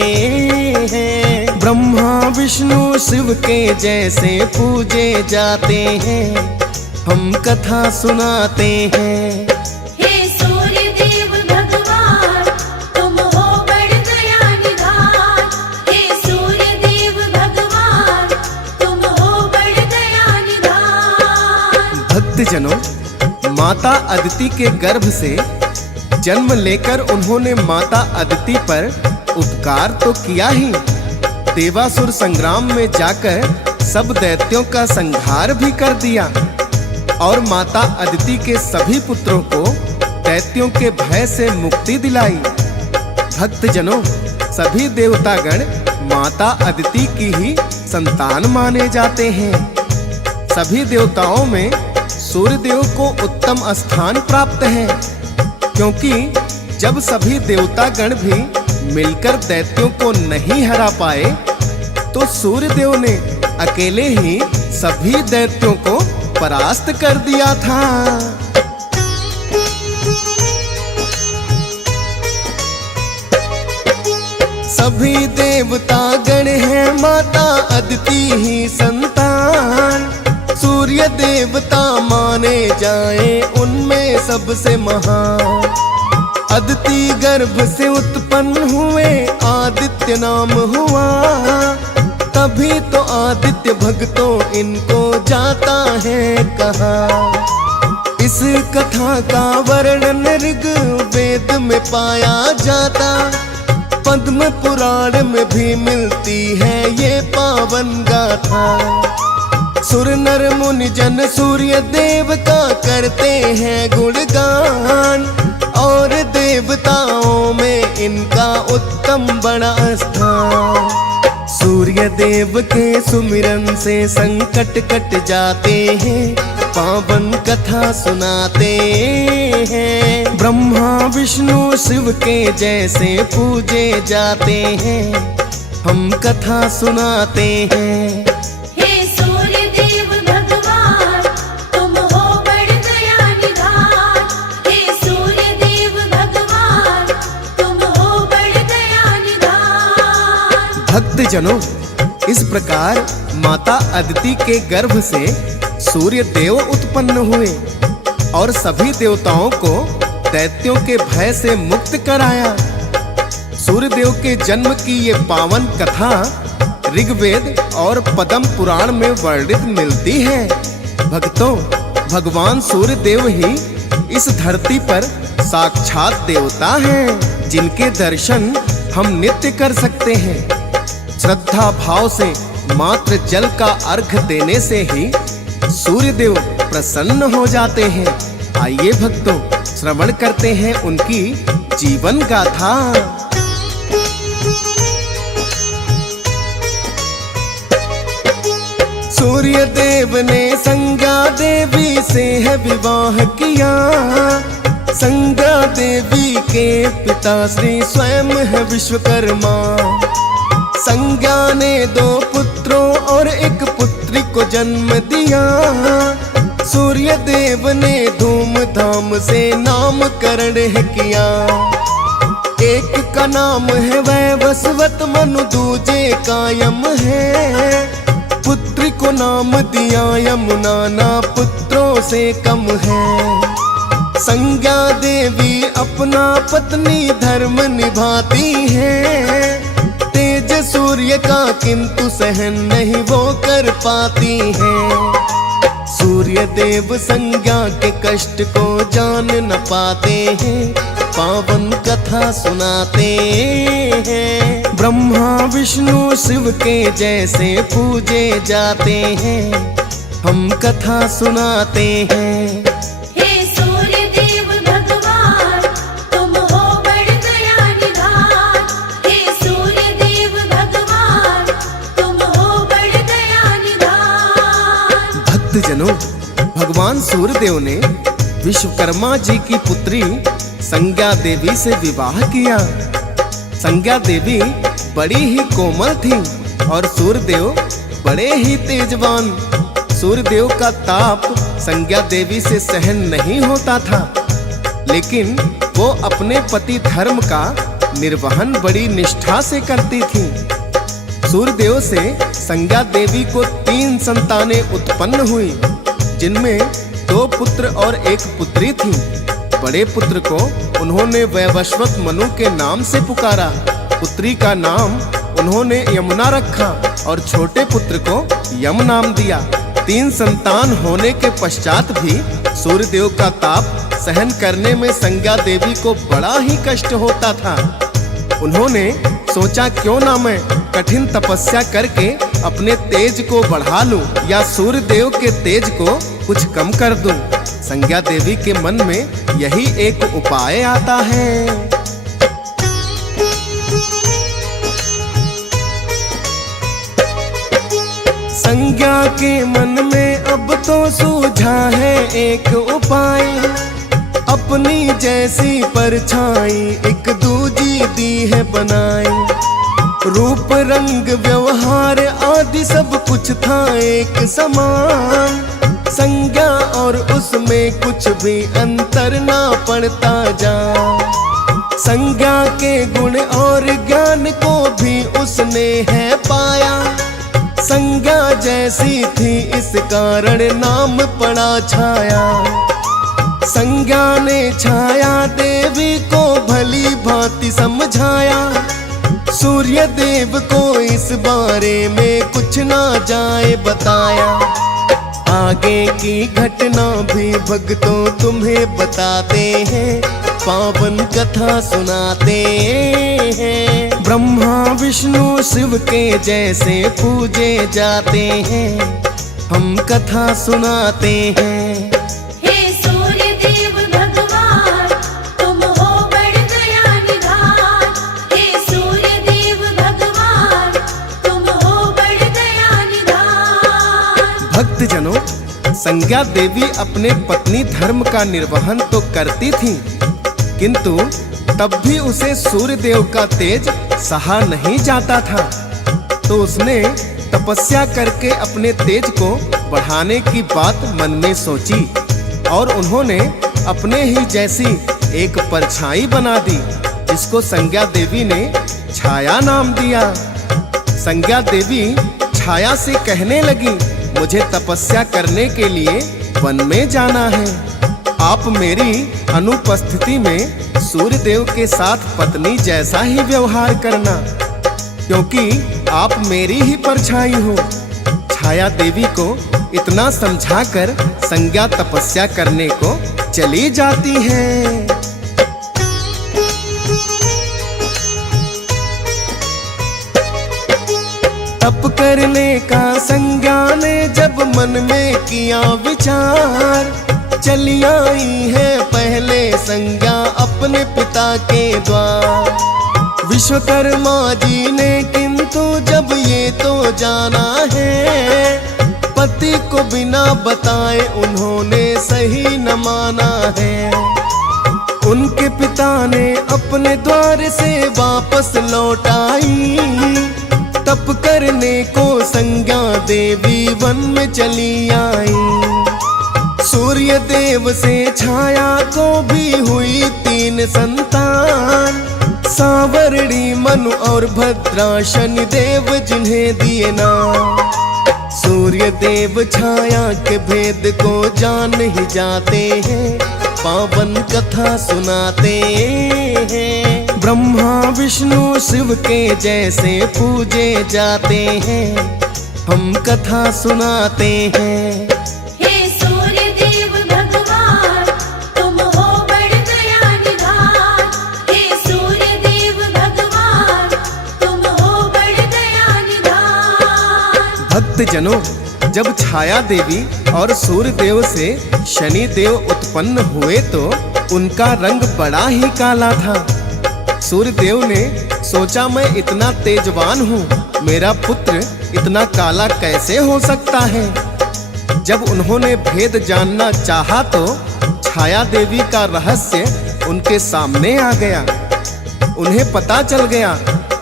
हैं। ब्रह्मा विष्णु शिव के जैसे पूजे जाते हैं, हम कथा सुनाते हैं। हे सूर्य देव भगवान, तुम हो बड़ दया निधान। हे सूर्य देव भगवान, तुम हो बड़ दया निधान। भक्तजनों, माता अदिति के गर्भ से जन्म लेकर उन्होंने माता अदिति पर उपकार तो किया ही, देवासुर संग्राम में जाकर सब दैत्यों का संहार भी कर दिया और माता अदिति के सभी पुत्रों को दैत्यों के भय से मुक्ति दिलाई। भक्तजनों, सभी देवतागण माता अदिति की ही संतान माने जाते हैं। सभी देवताओं में सूर्यदेव को उत्तम स्थान प्राप्त है, क्योंकि जब सभी देवतागण भी मिलकर दैत्यों को नहीं हरा पाए, तो सूर्यदेव ने अकेले ही सभी दैत्यों को परास्त कर दिया था। सभी देवता गण हैं माता अदिति ही संतान, सूर्य देवता माने जाए उनमें सबसे महान। अदिति गर्भ से उत्पन्न हुए आदित्य नाम हुआ, तभी तो आदित्य भक्तों इनको जाता है कहा। इस कथा का वर्णन ऋग वेद में पाया जाता, पद्म पुराण में भी मिलती है ये पावन गाथा। सुर नर मुनि जन सूर्य देव का करते हैं गुणगान, और देवताओं में इनका उत्तम बड़ा स्थान। सूर्य देव के सुमिरन से संकट कट जाते हैं, पावन कथा सुनाते हैं। ब्रह्मा विष्णु शिव के जैसे पूजे जाते हैं, हम कथा सुनाते हैं। हे सूर्य देव भगवान, तुम हो बड़ दया निधान। हे सूर्य देव भगवान, तुम हो बड़ दया निधान। भक्तजनों, इस प्रकार माता अदिति के गर्भ से सूर्य देव उत्पन्न हुए और सभी देवताओं को दैत्यों के भय से मुक्त कराया। सूर्य देव के जन्म की ये पावन कथा ऋग्वेद और पद्म पुराण में वर्णित मिलती है। भक्तों, भगवान सूर्य देव ही इस धरती पर साक्षात देवता हैं, जिनके दर्शन हम नित्य कर सकते हैं। श्रद्धा भाव से मात्र जल का अर्घ देने से ही सूर्य देव प्रसन्न हो जाते हैं। आइए भक्तों, श्रवण करते हैं उनकी जीवन गाथा। सूर्य देव ने संज्ञा देवी से है विवाह किया। संज्ञा देवी के पिता श्री स्वयं है विश्वकर्मा। संज्ञा ने 2 पुत्रों और 1 पुत्री को जन्म दिया। सूर्य देव ने धूमधाम से नामकरण है किया। एक का नाम है वैवस्वत, मनु दूजे का यम है। पुत्री को नाम दिया यमुना, ना पुत्रों से कम है। संज्ञा देवी अपना पत्नी धर्म निभाती है। तेज सूर्य का किंतु सहन नहीं वो कर पाती है। सूर्य देव संज्ञा के कष्ट को जान न पाते हैं, पावन कथा सुनाते हैं। ब्रह्मा विष्णु शिव के जैसे पूजे जाते हैं, हम कथा सुनाते हैं। हे सूर्य देव भगवान, तुम हो बड़ दया निधान। हे सूर्य देव भगवान, तुम हो बड़ दया निधान। भक्तजनों, भगवान सूर्यदेव ने विश्वकर्मा जी की पुत्री संज्ञा देवी से विवाह किया। संज्ञा देवी बड़ी ही कोमल थी और सूर्यदेव बड़े ही तेजवान। सूर्यदेव का ताप संज्ञा देवी से सहन नहीं होता था, लेकिन वो अपने पति धर्म का निर्वहन बड़ी निष्ठा से करती थी। सूर्यदेव से संज्ञा देवी को 3 संतानें उत्पन्न हुई, जिनमें 2 पुत्र और 1 पुत्री थी। बड़े पुत्र को उन्होंने वैवस्वत मनु के नाम से पुकारा। पुत्री का नाम उन्होंने यमुना रखा और छोटे पुत्र को यम नाम दिया। 3 संतान होने के पश्चात भी सूर्यदेव का ताप सहन करने में संज्ञा देवी को बड़ा ही कष्ट होता था। उन्होंने सोचा क्यों ना मैं कठिन तपस्या करके अपने तेज को बढ़ा लूं या सूर्यदेव के तेज को कुछ कम कर दूं। संज्ञा देवी के मन में यही एक उपाय आता है। संज्ञा के मन में अब तो सूझा है एक उपाय। अपनी जैसी परछाई एक दूजी दी है बनाई। रूप रंग व्यवहार आदि सब कुछ था एक समान। संज्ञा और उसमें कुछ भी अंतर ना पड़ता जा। संज्ञा के गुण और ज्ञान को भी उसने है पाया। संज्ञा जैसी थी इस कारण नाम पड़ा छाया। संज्ञा ने छाया देवी को भली भांति समझाया। सूर्य देव को इस बारे में कुछ ना जाए बताया। आगे की घटना भी भक्तों तुम्हें बताते हैं, पावन कथा सुनाते हैं। ब्रह्मा विष्णु शिव के जैसे पूजे जाते हैं, हम कथा सुनाते हैं। हे सूर्य देव भगवान, तुम हो बड़ दया निधान। हे सूर्य देव भगवान, तुम हो बड़ दया निधान। भक्तजनों, संज्ञा देवी अपने पत्नी धर्म का निर्वहन तो करती थी, किंतु तब भी उसे सूर्यदेव का तेज सहा नहीं जाता था। तो उसने तपस्या करके अपने तेज को बढ़ाने की बात मन में सोची और उन्होंने अपने ही जैसी एक परछाई बना दी, जिसको संज्ञा देवी ने छाया नाम दिया। संज्ञा देवी छाया से कहने लगी, मुझे तपस्या करने के लिए वन में जाना है। आप मेरी अनुपस्थिति में सूर्यदेव के साथ पत्नी जैसा ही व्यवहार करना, क्योंकि आप मेरी ही परछाई हो। छाया देवी को इतना समझाकर संज्ञा तपस्या करने को चली जाती है। तप करने का संज्ञा ने जब मन में किया विचार, चली आई है पहले संज्ञा अपने पिता के द्वार। विश्वकर्मा जी ने किंतु जब ये तो जाना है, पति को बिना बताए उन्होंने सही न माना है। उनके पिता ने अपने द्वार से वापस लौटाई। तप करने को संज्ञा देवी वन में चली आई। सूर्य देव से छाया को भी हुई 3 संतान। सांवरणी मनु और भद्रा शनि देव जिन्हें दिए नाम। सूर्य देव छाया के भेद को जान ही जाते हैं, पावन कथा सुनाते हैं। ब्रह्मा विष्णु शिव के जैसे पूजे जाते हैं, हम कथा सुनाते हैं। हे सूर्य देव भगवान, तुम हो बड़ दया निधान। हे सूर्य देव भगवान, तुम हो बड़ दया निधान। भक्त जनों, जब छाया देवी और सूर्य देव से शनि देव उत्पन्न हुए तो उनका रंग बड़ा ही काला था। सूर्य देव ने सोचा, मैं इतना तेजवान हूँ, मेरा पुत्र इतना काला कैसे हो सकता है। जब उन्होंने भेद जानना चाहा तो छाया देवी का रहस्य उनके सामने आ गया। उन्हें पता चल गया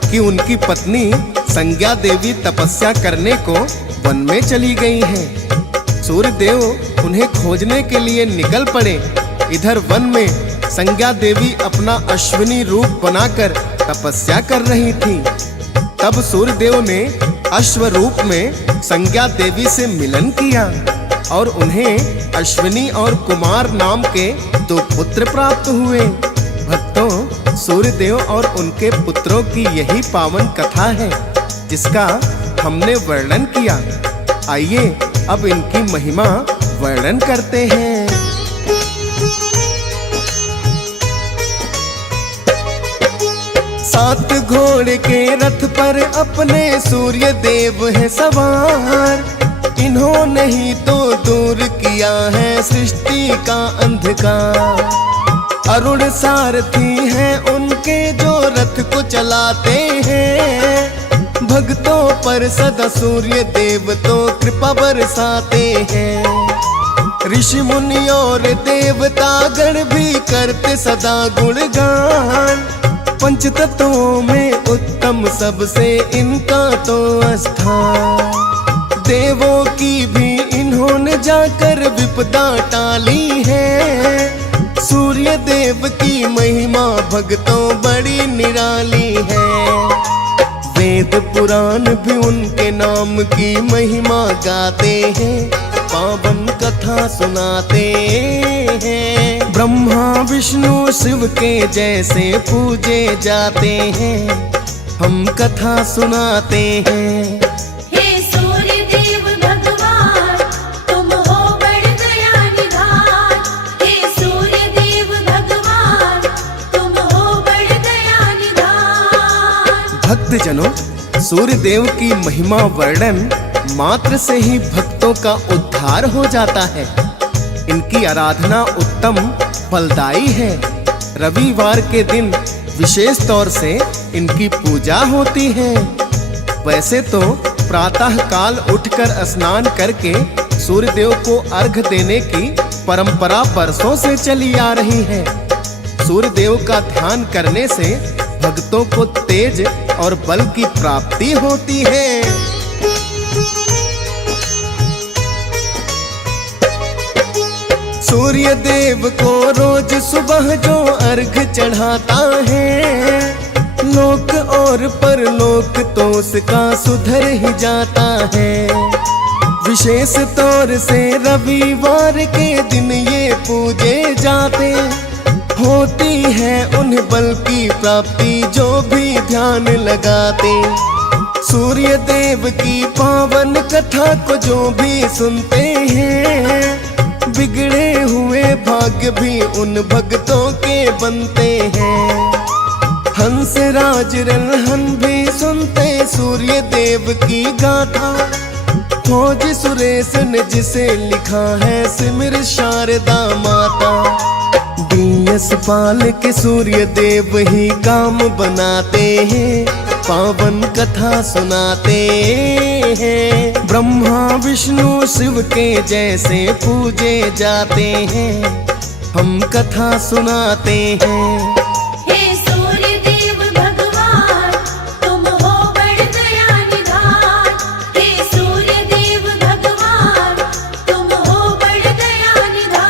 कि उनकी पत्नी संज्ञा देवी तपस्या करने को वन में चली गई हैं। सूर्य देव उन्हें खोजने के लिए निकल पड़े। इधर वन में संज्ञा देवी अपना अश्विनी रूप बनाकर तपस्या कर रही थी। तब सूर्य देव ने अश्व रूप में संज्ञा देवी से मिलन किया और उन्हें अश्विनी और कुमार नाम के 2 पुत्र प्राप्त हुए। भक्तों, सूर्य देव और उनके पुत्रों की यही पावन कथा है जिसका हमने वर्णन किया। आइए अब इनकी महिमा वर्णन करते हैं। सात घोड़े के रथ पर अपने सूर्य देव है सवार। इन्होंने ही तो दूर किया है सृष्टि का अंधकार। अरुण सारथी हैं उनके जो रथ को चलाते हैं। भक्तों पर सदा सूर्य देव तो कृपा बरसाते हैं। ऋषि मुनि और देवता गण भी करते सदा गुणगान। पंच तत्वों में उत्तम सबसे इनका तो स्थान। देवों की भी इन्होंने जाकर विपदा टाली है। सूर्य देव की महिमा भक्तों बड़ी निराली है। वेद पुराण भी उनके नाम की महिमा गाते हैं, पावन कथा सुनाते हैं। ब्रह्मा विष्णु शिव के जैसे पूजे जाते हैं, हम कथा सुनाते हैं। हे सूर्य देव भगवान, तुम हो बड़ दया निधान। हे सूर्य देव भगवान, तुम हो बड़ दया निधान। भक्त जनों, सूर्य देव की महिमा वर्णन मात्र से ही भक्तों का उद्धार हो जाता है। इनकी आराधना उत्तम फलदायी है। रविवार के दिन विशेष तौर से इनकी पूजा होती है। वैसे तो प्रातः काल उठकर स्नान करके सूर्य देव को अर्घ देने की परंपरा बरसों से चली आ रही है। सूर्य देव का ध्यान करने से भक्तों को तेज और बल की प्राप्ति होती है। सूर्य देव को रोज सुबह जो अर्घ चढ़ाता है, लोक और परलोक तो उसका सुधर ही जाता है। विशेष तौर से रविवार के दिन ये पूजे जाते, होती है उन्हें बल की प्राप्ति जो भी ध्यान लगाते। सूर्य देव की पावन कथा को जो भी सुनते हैं, बिगड़े हुए भाग्य भी उन भक्तों के बनते हैं। हंस राज रलहन भी सुनते सूर्य देव की गाथा, खोज सुरेश ने जिसे लिखा है सिमर शारदा माता। डीएस पाल के सूर्य देव ही काम बनाते हैं, पावन कथा सुनाते हैं। ब्रह्मा विष्णु शिव के जैसे पूजे जाते हैं, हम कथा सुनाते हैं। हे सूर्य देव भगवान, तुम हो बड़ दया निधान। हे सूर्य देव भगवान, तुम हो बड़ दया निधान।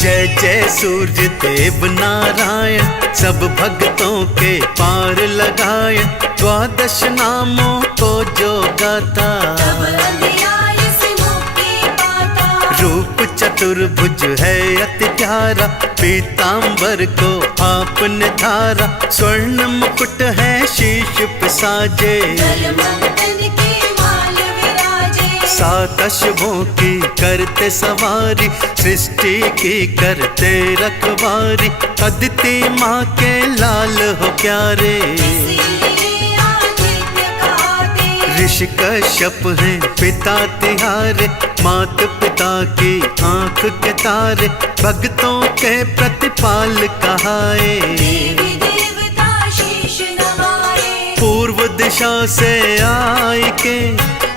जय जय सूर्य देव नारायण, सब भक्तों के पार लगाए, द्वादश नामों को जो गाता, तब अंधियारे से मुक्ति पाता। रूप चतुर्भुज है अति प्यारा, पीतांबर को आपने धारा, स्वर्ण मुकुट है शीश पे साजे, गलमंदन के माल विराजे। सात अश्वों की करते सवारी, सृष्टि की करते रखवारी, अदिति माँ के लाल हो प्यारे, इसीलिए आदित्य कहते। ऋषि कश्यप हैं पिता तिहारे, मात पिता की आंख के तारे, भक्तों के प्रतिपाल कहाए, देवी देवता शीश नवाए। पूर्व दिशा से आए के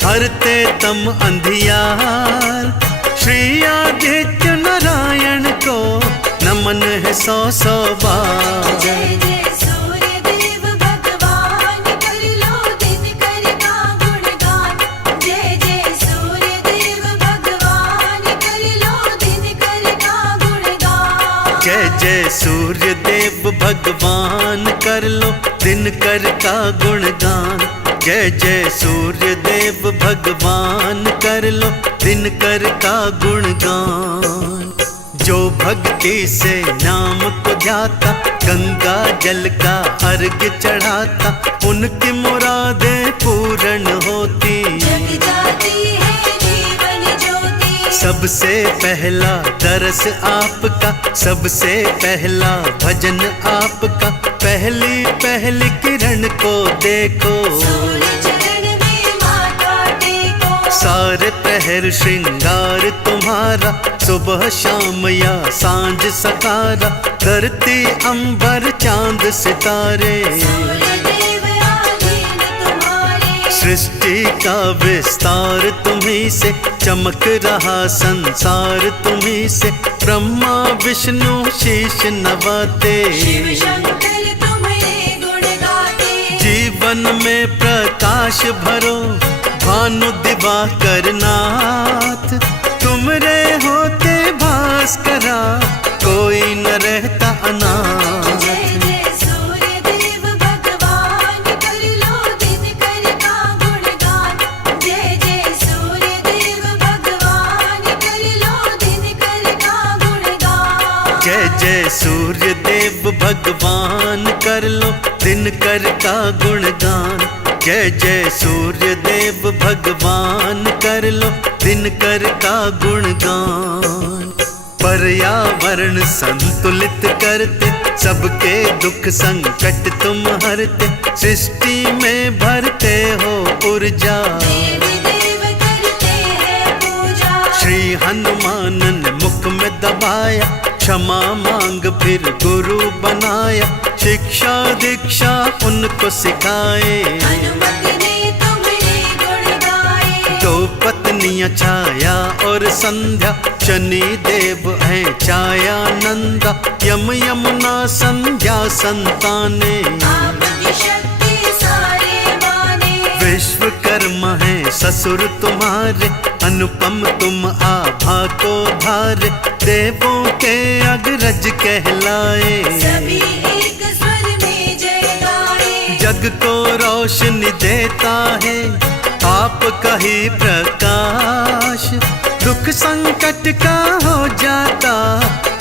हरते तम अंधियार, श्री आदित्य नारायण को नमन है 100 बार। जय जय सूर्य देव भगवान, कर लो दिन कर का गुणगान। जय जय सूर्य देव भगवान, कर लो दिन कर का गुणगान। जय जय सूर्य देव भगवान, कर लो दिनकर का गुणगान। जय जय सूर्य देव भगवान, कर लो दिनकर का गुणगान। जो भक्ति से नाम को ध्याता, गंगा जल का अर्घ चढ़ाता, उनकी मुरादें पूर्ण होती, जग जाती है जीवन ज्योति। सबसे पहला दरस आपका, सबसे पहला भजन आपका, पहली पहली किरण को देखो, सूर्य चरण में माथा टेको। सारे प्रहर श्रृंगार तुम्हारा, सुबह शाम या सांझ सकारा, धरती अंबर चांद सितारे, सूर्य देव आधीन तुम्हारे। सृष्टि का विस्तार तुम्हीं से, चमक रहा संसार तुम्हीं से, ब्रह्मा विष्णु शीश नवाते, शिव शंकर तुम्हारे गुण गाते। जीवन में प्रकाश भरो, भानु दिवाकर नाथ, तुमरे होते भास्करा, कोई न रहता अनाथ। जय जय सूर्य देव भगवान, कर लो दिन कर का गुणगान। जय जय सूर्य देव भगवान, कर लो दिन कर का गुणगान। जय जय सूर्य देव भगवान, कर लो दिनकर का गुणगान। जय जय सूर्य देव भगवान, कर लो दिनकर का गुणगान। पर्यावरण संतुलित करते, सबके दुख संकट तुम हरते, सृष्टि में भरते हो ऊर्जा, देवी देव करते हैं पूजा। श्री हनुमान ने मुख में दबाया, क्षमा मांग फिर गुरु बनाया, शिक्षा दीक्षा उनको सिखाए, हनुमत ने तुम्हारे गुण गाए। दो पत्नियां छाया और संध्या, शनि देव है छाया नंदा, यम यमुना संध्या संताने, आपकी शक्ति सारे माने। विश्वकर्मा है ससुर तुम्हारे, अनुपम तुम आभा को धारे, देवों के अग्रज कहलाए, सभी एक स्वर में जय गाए। जग को रोशनी देता है आपका ही प्रकाश, दुख संकट का हो जाता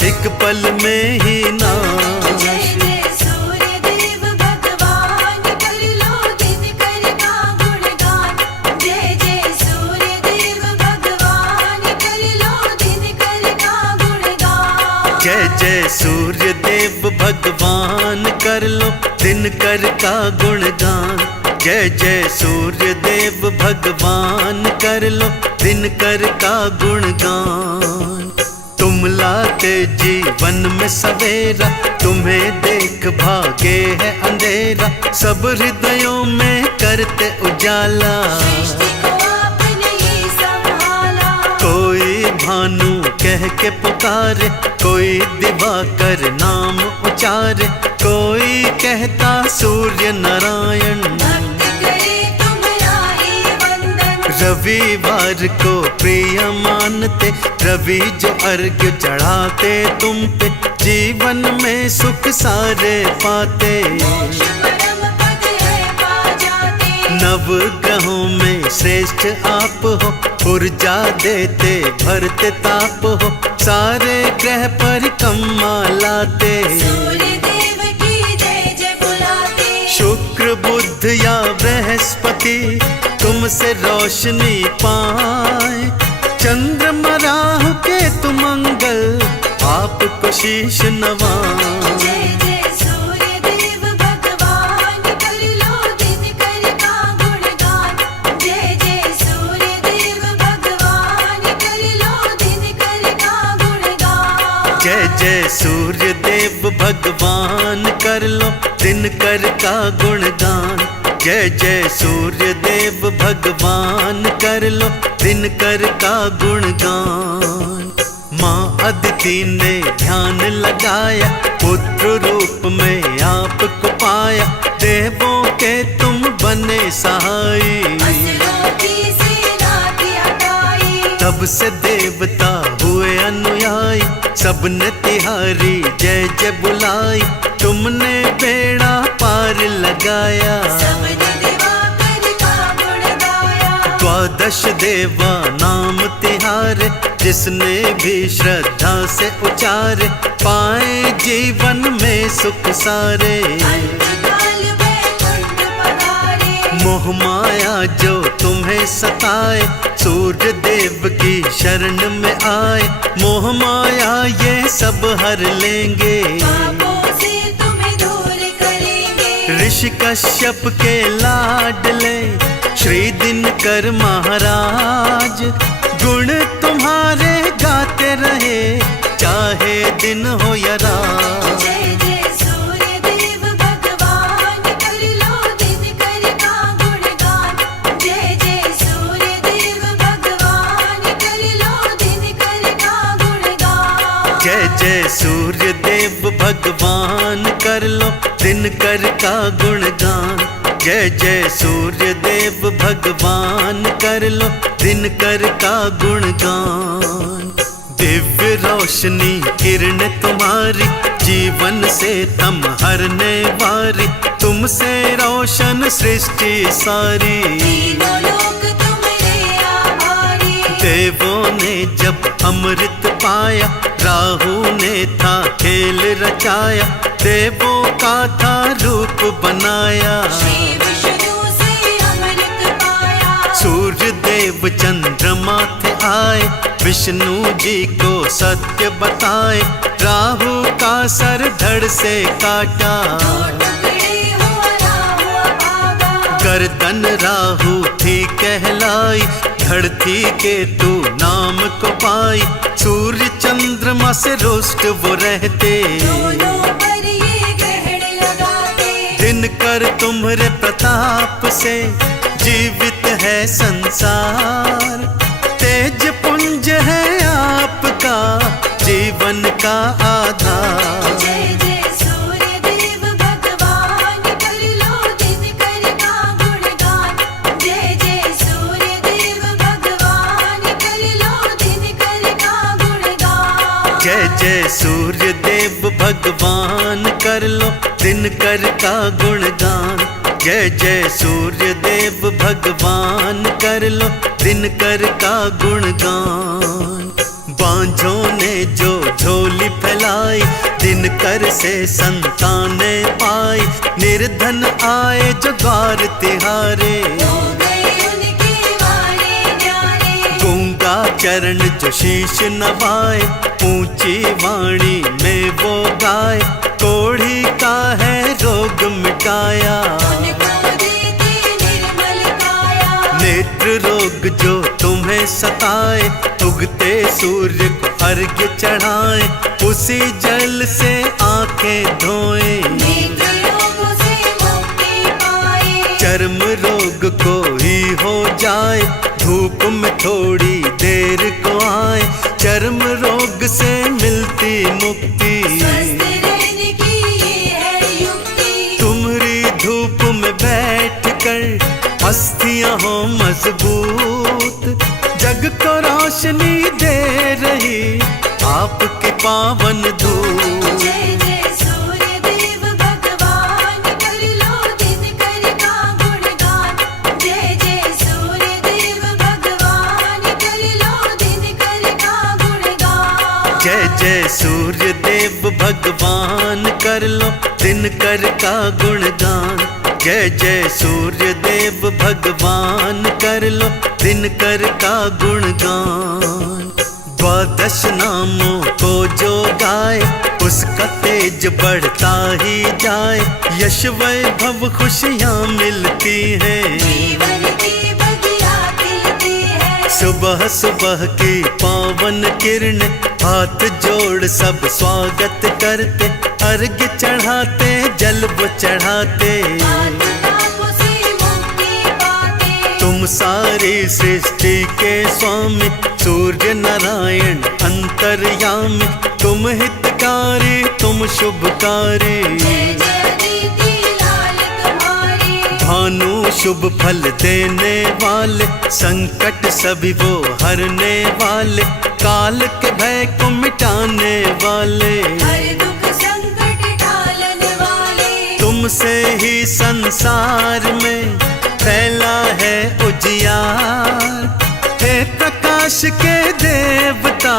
एक पल में ही नाश। जय जय सूर्य देव भगवान, कर लो दिन कर का गुणगान। जय जय सूर्य देव भगवान, कर लो दिन कर का गुणगान। जय जय सूर्य देव भगवान, कर लो दिनकर का गुणगान। जय जय सूर्य देव भगवान, कर लो दिनकर का गुणगान। तुम लाते जीवन में सवेरा, तुम्हें देख भागे है अंधेरा, सब हृदयों में करते उजाला, सृष्टि को आपने ही संभाला। कोई भानु कह के पुकारे, कोई दिवाकर नाम उचारे, कोई कहता सूर्य नारायण, भक्त करे तुम्हारा ही वंदन। रविवार को प्रिय मानते, रवि जो अर्घ्य चढ़ाते तुम पे, जीवन में सुख सारे पाते। परम पद है पा जाते। नव ग्रहों में श्रेष्ठ आप हो, ऊर्जा देते भरते ताप हो, सारे ग्रह परिक्रमा लाते। सूर्य देव की जय जय बुलाते। शुक्र बुध या बृहस्पति तुमसे रोशनी पाए, चंद्रमा राहु केतु मंगल आपको शीश नवाए। जय जय सूर्य देव भगवान कर लो दिन कर का गुणगान। जय जय सूर्य देव भगवान कर लो दिन कर का गुणगान। जय जय सूर्य देव भगवान कर लो दिनकर का गुणगान। जय जय सूर्य देव भगवान कर लो दिनकर का गुणगान। माँ अदिति ने ध्यान लगाया, पुत्र रूप में आपको पाया, देवों के तुम बने सहाय। असुरों की सेना की हटाई। तब से देवता हुए अनुयायी, सबने तिहारी जय जय बुलाई, तुमने बेड़ा पार लगाया। सबने दिवाकर का गुण गाया। द्वादश देवा नाम तिहारे, जिसने भी श्रद्धा से उचारे, पाए जीवन में सुख सारे। अंतकाल वैकुंठ पधारे। मोह माया जो तुम्हें सताए, सूर्य देव की शरण में आए, मोह माया ये सब हर लेंगे। पापों से तुम्हें दूर करेंगे। ऋषि कश्यप के लाडले श्री दिनकर महाराज, गुण तुम्हारे गाते रहे, चाहे दिन हो या रात। जय जय सूर्य देव भगवान कर लो दिन कर का गुणगान। जय जय सूर्य देव भगवान कर लो दिन कर का गुणगान। जय जय सूर्य देव भगवान कर लो दिनकर का गुणगान। जय जय सूर्य देव भगवान कर लो दिनकर का गुणगान। दिव्य रोशनी किरण तुम्हारी, जीवन से तम हरने वारी, तुमसे रोशन सृष्टि सारी। तीनों लोक तुम्हारे आभारी। देवों ने जब अमृत पाया, राहु ने था खेल रचाया, देवों का था रूप बनाया। श्री विष्णु से अमृत पाया। सूर्य देव चंद्रमा थे आए, विष्णु जी को सत्य बताए, राहु का सर धड़ से काटा। टुकड़े हुआ हुआ भागा। गर्दन राहु थी कहलाई, धरती केतु नाम को पाई, सूर्य चंद्रमा से रुष्ट वो रहते। दोनों पर ये ग्रहण लगाते। दिनकर तुम्हारे प्रताप से जीवित है संसार, तेज पुंज है आपका जीवन का आधार। जय जय सूर्य देव भगवान कर लो दिन कर का गुणगान। जय जय सूर्य देव भगवान कर लो दिन कर का गुणगान। जय जय सूर्य देव भगवान कर लो दिनकर का गुणगान। जय जय सूर्य देव भगवान कर लो दिनकर का गुणगान। बांझों ने जो झोली फैलाई, दिनकर से संताने पाई, निर्धन आए जो द्वार तिहारे। हो गए उनके वारे न्यारे। गूंगा चरण जो शीश नवाए, ऊंची वाणी में वो गाए, कोढ़ी का है रोग मिटाया। उनको देते निर्मल काया। नेत्र रोग जो तुम्हें सताए, उगते सूर्य को अर्घ्य चढ़ाए, उसी जल से आंखें धोए। नेत्र रोगों से मुक्ति पाए। चर्म रोग को ही हो जाए, धूप में थोड़ी देर को आए, चर्म रोग से मिलती मुक्ति। स्वस्थ रहने की ये है युक्ति। तुम्हारी धूप में बैठ कर अस्थियां हो मजबूत, जग को रोशनी दे रही आपके पावन दूत। जय जय सूर्य देव भगवान, कर लो दिनकर का गुणगान। जय जय सूर्य देव भगवान, कर लो दिनकर का गुणगान। जय जय सूर्य देव भगवान, कर लो दिनकर का गुणगान। जय जय सूर्य देव भगवान, कर लो दिनकर का गुणगान। द्वादश नामों को जो गाए, उसका तेज बढ़ता ही जाए। यश वैभव खुशियाँ मिलती हैं, जीवन की बगिया खिलती है। सुबह सुबह की पावन किरण, हाथ जोड़ सब स्वागत करते। अर्घ्य चढ़ाते, जल वो चढ़ाते। पापों से मुक्ति पाते। तुम सारी सृष्टि के स्वामी, सूर्य नारायण अंतर्यामी। तुम हितकारी, तुम शुभकारी। जय जय रीति लाल तुम्हारी। भानु शुभ फल देने वाले, संकट सभी वो हरने वाले। काल के भय को मिटाने वाले, हर दुख संकट टालने वाले। तुमसे ही संसार में फैला है उजियार। हे प्रकाश के देवता,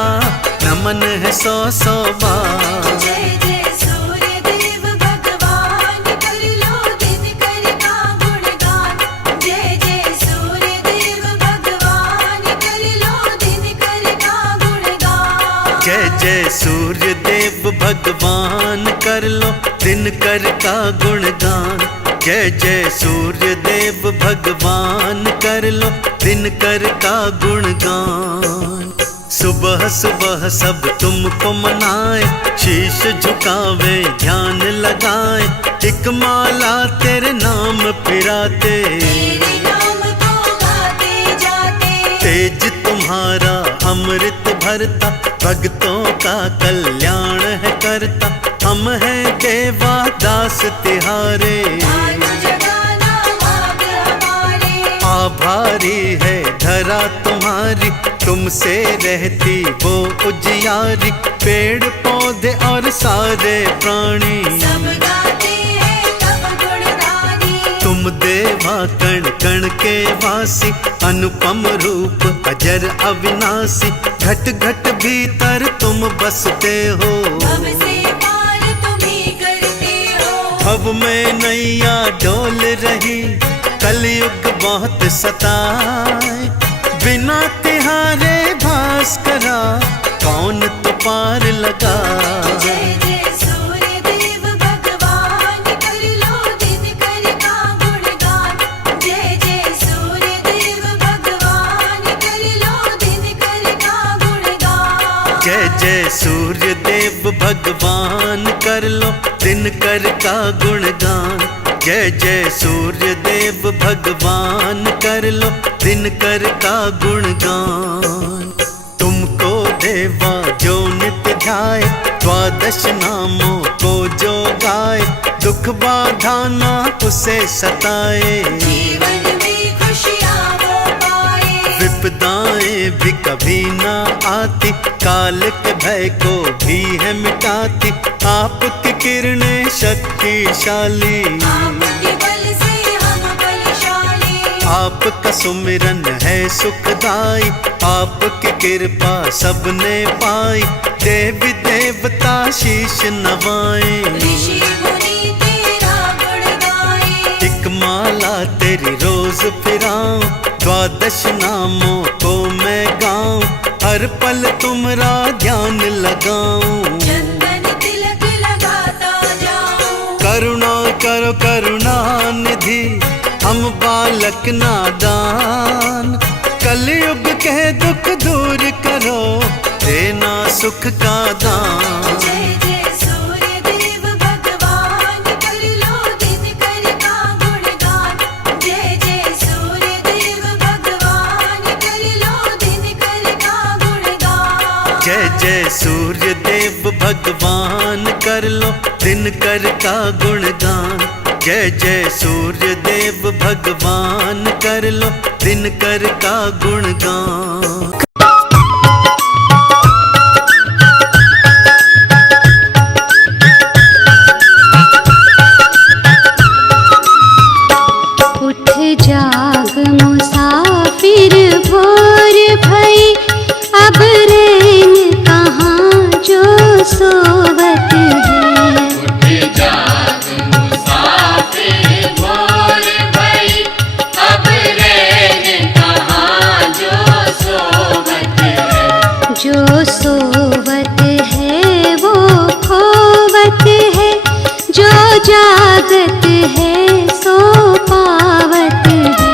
नमन है सौ सौ बार। जय जय सूर्य देव भगवान, कर लो दिनकर का गुणगान। जय जय सूर्य देव भगवान, कर लो दिनकर का गुणगान। जय जय सूर्य देव भगवान, कर लो दिनकर का गुणगान। जय जय सूर्य देव भगवान, कर लो दिनकर का गुणगान। सुबह सुबह सब तुमको मनाए, शीश झुकावे ध्यान लगाए। एक माला तेरे नाम फिराते, तेरे नाम को गाते जाते। तेज तुम्हारा अमृत भरता, भक्तों का कल्याण है करता। हम हैं देवा दास तिहारे, ध्यान जगाना मांग हमारे। आभारी है धरा तुम्हारी। तुमसे रहती वो उजियारी, पेड़ पौधे और सारे प्राणी। सब गाते हैं तब गुणगानी। तुम देवा कण कण के वासी, अनुपम रूप अजर अविनाशी। घट घट भीतर तुम बसते हो, भव से पार तुम ही करते हो। भव में नैया डोल रही, कलयुग बहुत सताए। बिना तिहारे भास्करा, कौन तो पार लगा। जय जय सूर्य देव भगवान, कर लो दिनकर का गुणगान। जय जय सूर्य देव भगवान, कर लो दिनकर का गुणगान। जय जय सूर्य देव भगवान, कर लो दिनकर का गुणगान। जय जय सूर्य देव भगवान, कर लो दिनकर का गुणगान। तुमको देवा जो नित्य ध्याए, द्वादश नामों को जो गाए। दुख बाधा ना उसे सताए, जीवन में खुशियाँ हो पाए। विपदाएं भी कभी ना आती। काल के भय को भी है मिटाती, आपकी किरणें शक्तिशाली। आपके बल से हम बलशाली। आपका सुमिरन है सुखदाई, आपकी कृपा सबने पाई। देवी देवता शीश नवाए, ऋषि मुनि तेरा गुण गाए। एक माला तेरी रोज फिराऊं, द्वादश नामों को मैं गाऊं। हर पल तुम्हारा ध्यान लगाऊं, चंदन तिलक लगाता जाऊं। करुणा करो करुणा निधि, हम बालक नादान। कलयुग के दुख दूर करो, देना सुख का दान। जय जय सूर्य देव भगवान, कर लो दिनकर का गुणगान। जय जय सूर्य देव भगवान, कर लो दिनकर का गुणगान। जय जय सूर्य देव भगवान, कर लो दिनकर का गुणगान। जय जय सूर्य देव भगवान, कर लो दिनकर का गुणगान। उठ जाग मुसाफिर भोर भई, अब रैन कहाँ जो सोवत है। उठ जाग मुसाफिर भोर भई, अब रैन कहाँ जो सोवत है। जो सोवत है वो खोवत है, जो जागत है सो पावत है।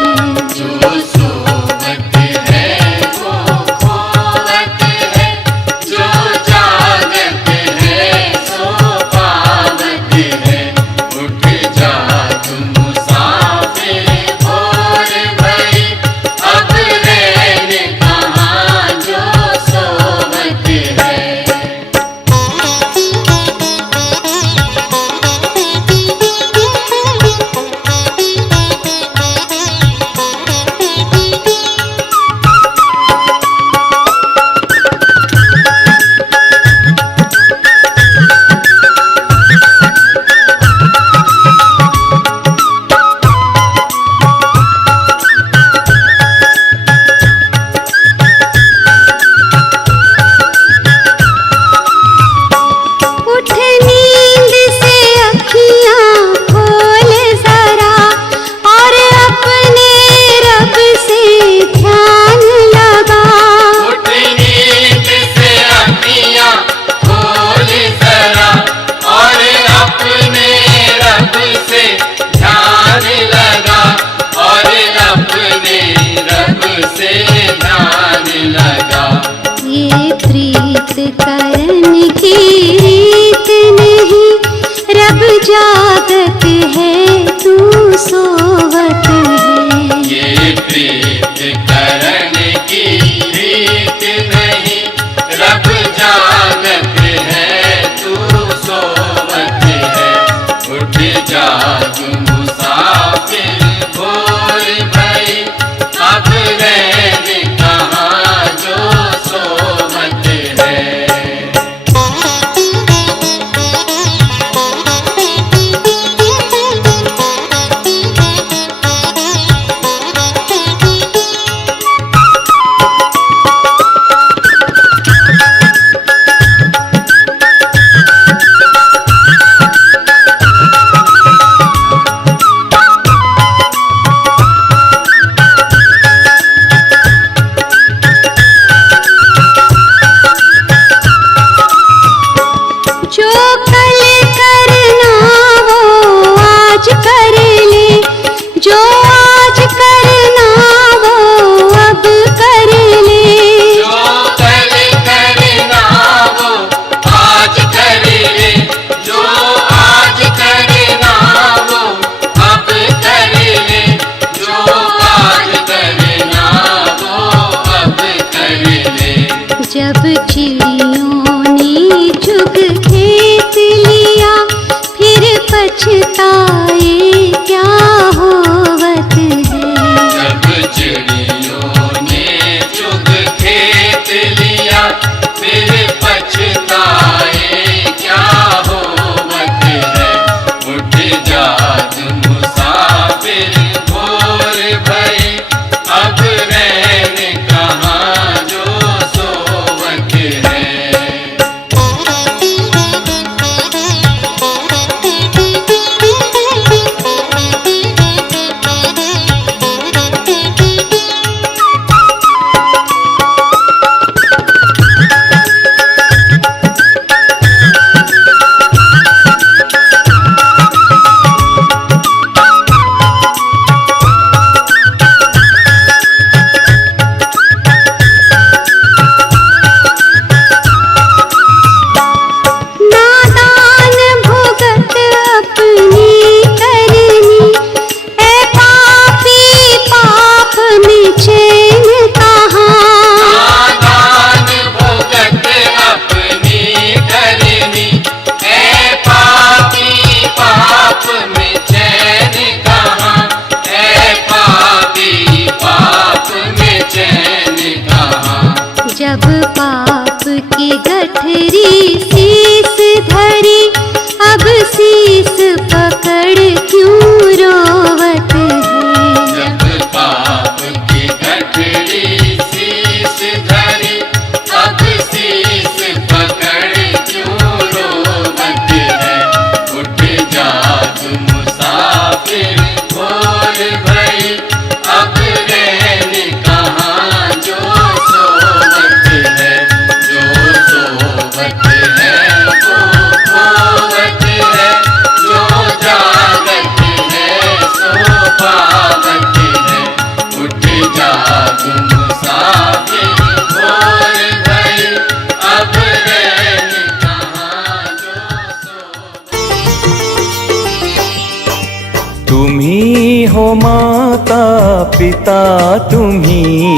माता पिता तुम्ही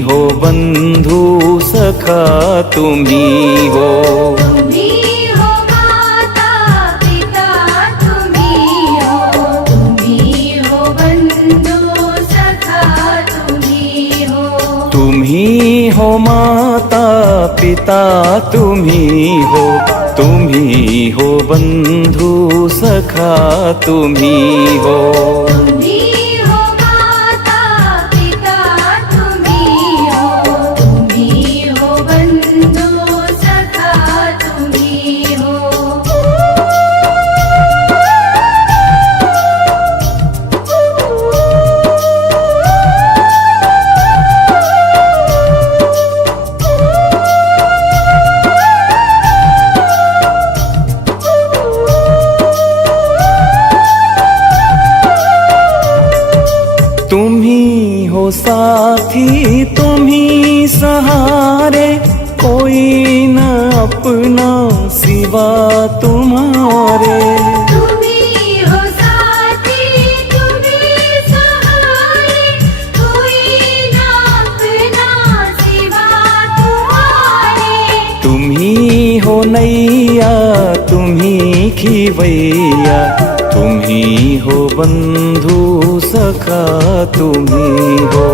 हो बंधु सखा तुम्ही हो। तुम्ही हो माता पिता तुम्ही हो बंधु सखा तुम्ही हो। तुम्ही हो माता पिता तुम्ही हो बंधु सखा तुम्ही हो। तुम्ही हो माता पिता तुम्ही हो बंधु सखा तुम्ही हो। तुम्ही हो साथी तुम्ही सहारे, कोई न अपना सिवा तुम्हारे। तुम्ही हो साथी तुम्ही सहारे, कोई ना अपना सिवा तुम्हारे। तुम्ही हो नैया तुम्ही खिवैया, तुम्ही हो बंधु सखा तुम्ही हो।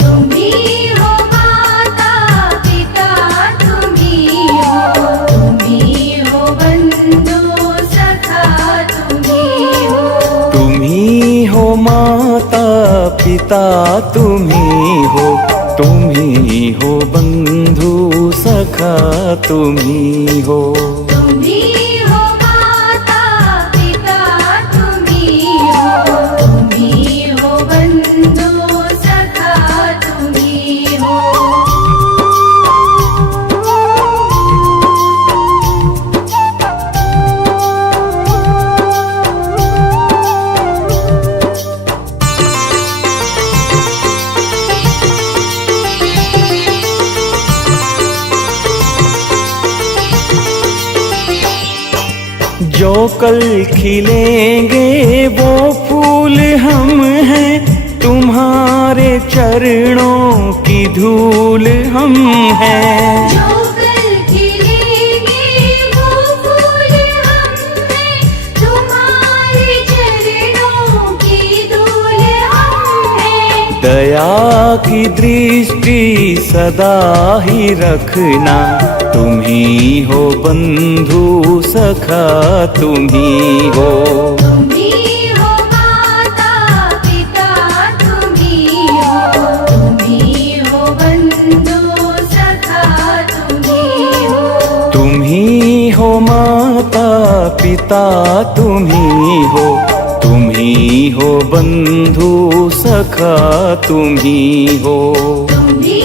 तुम्ही हो माता पिता तुम्ही हो बंधु सखा तुम्ही हो। तुम्ही हो माता पिता तुम्ही हो बंधु सखा तुम्ही हो। तुम्ही हो माता पिता तुम्ही हो बंधु सखा तुम्ही हो। जो कल खिलेंगे वो फूल हम हैं, तुम्हारे चरणों की धूल हम हैं। जो कल खिलेंगे वो फूल हम हैं, तुम्हारे चरणों की धूल हम हैं। दया की दृष्टि सदा ही रखना, तुम्ही हो बंधु सखा तुम्ही हो। तुम्ही हो माता पिता तुम्ही हो बंधु सखा तुम्ही हो। तुम्ही हो माता पिता तुम्ही हो बंधु सखा तुम्ही हो। तुम्ही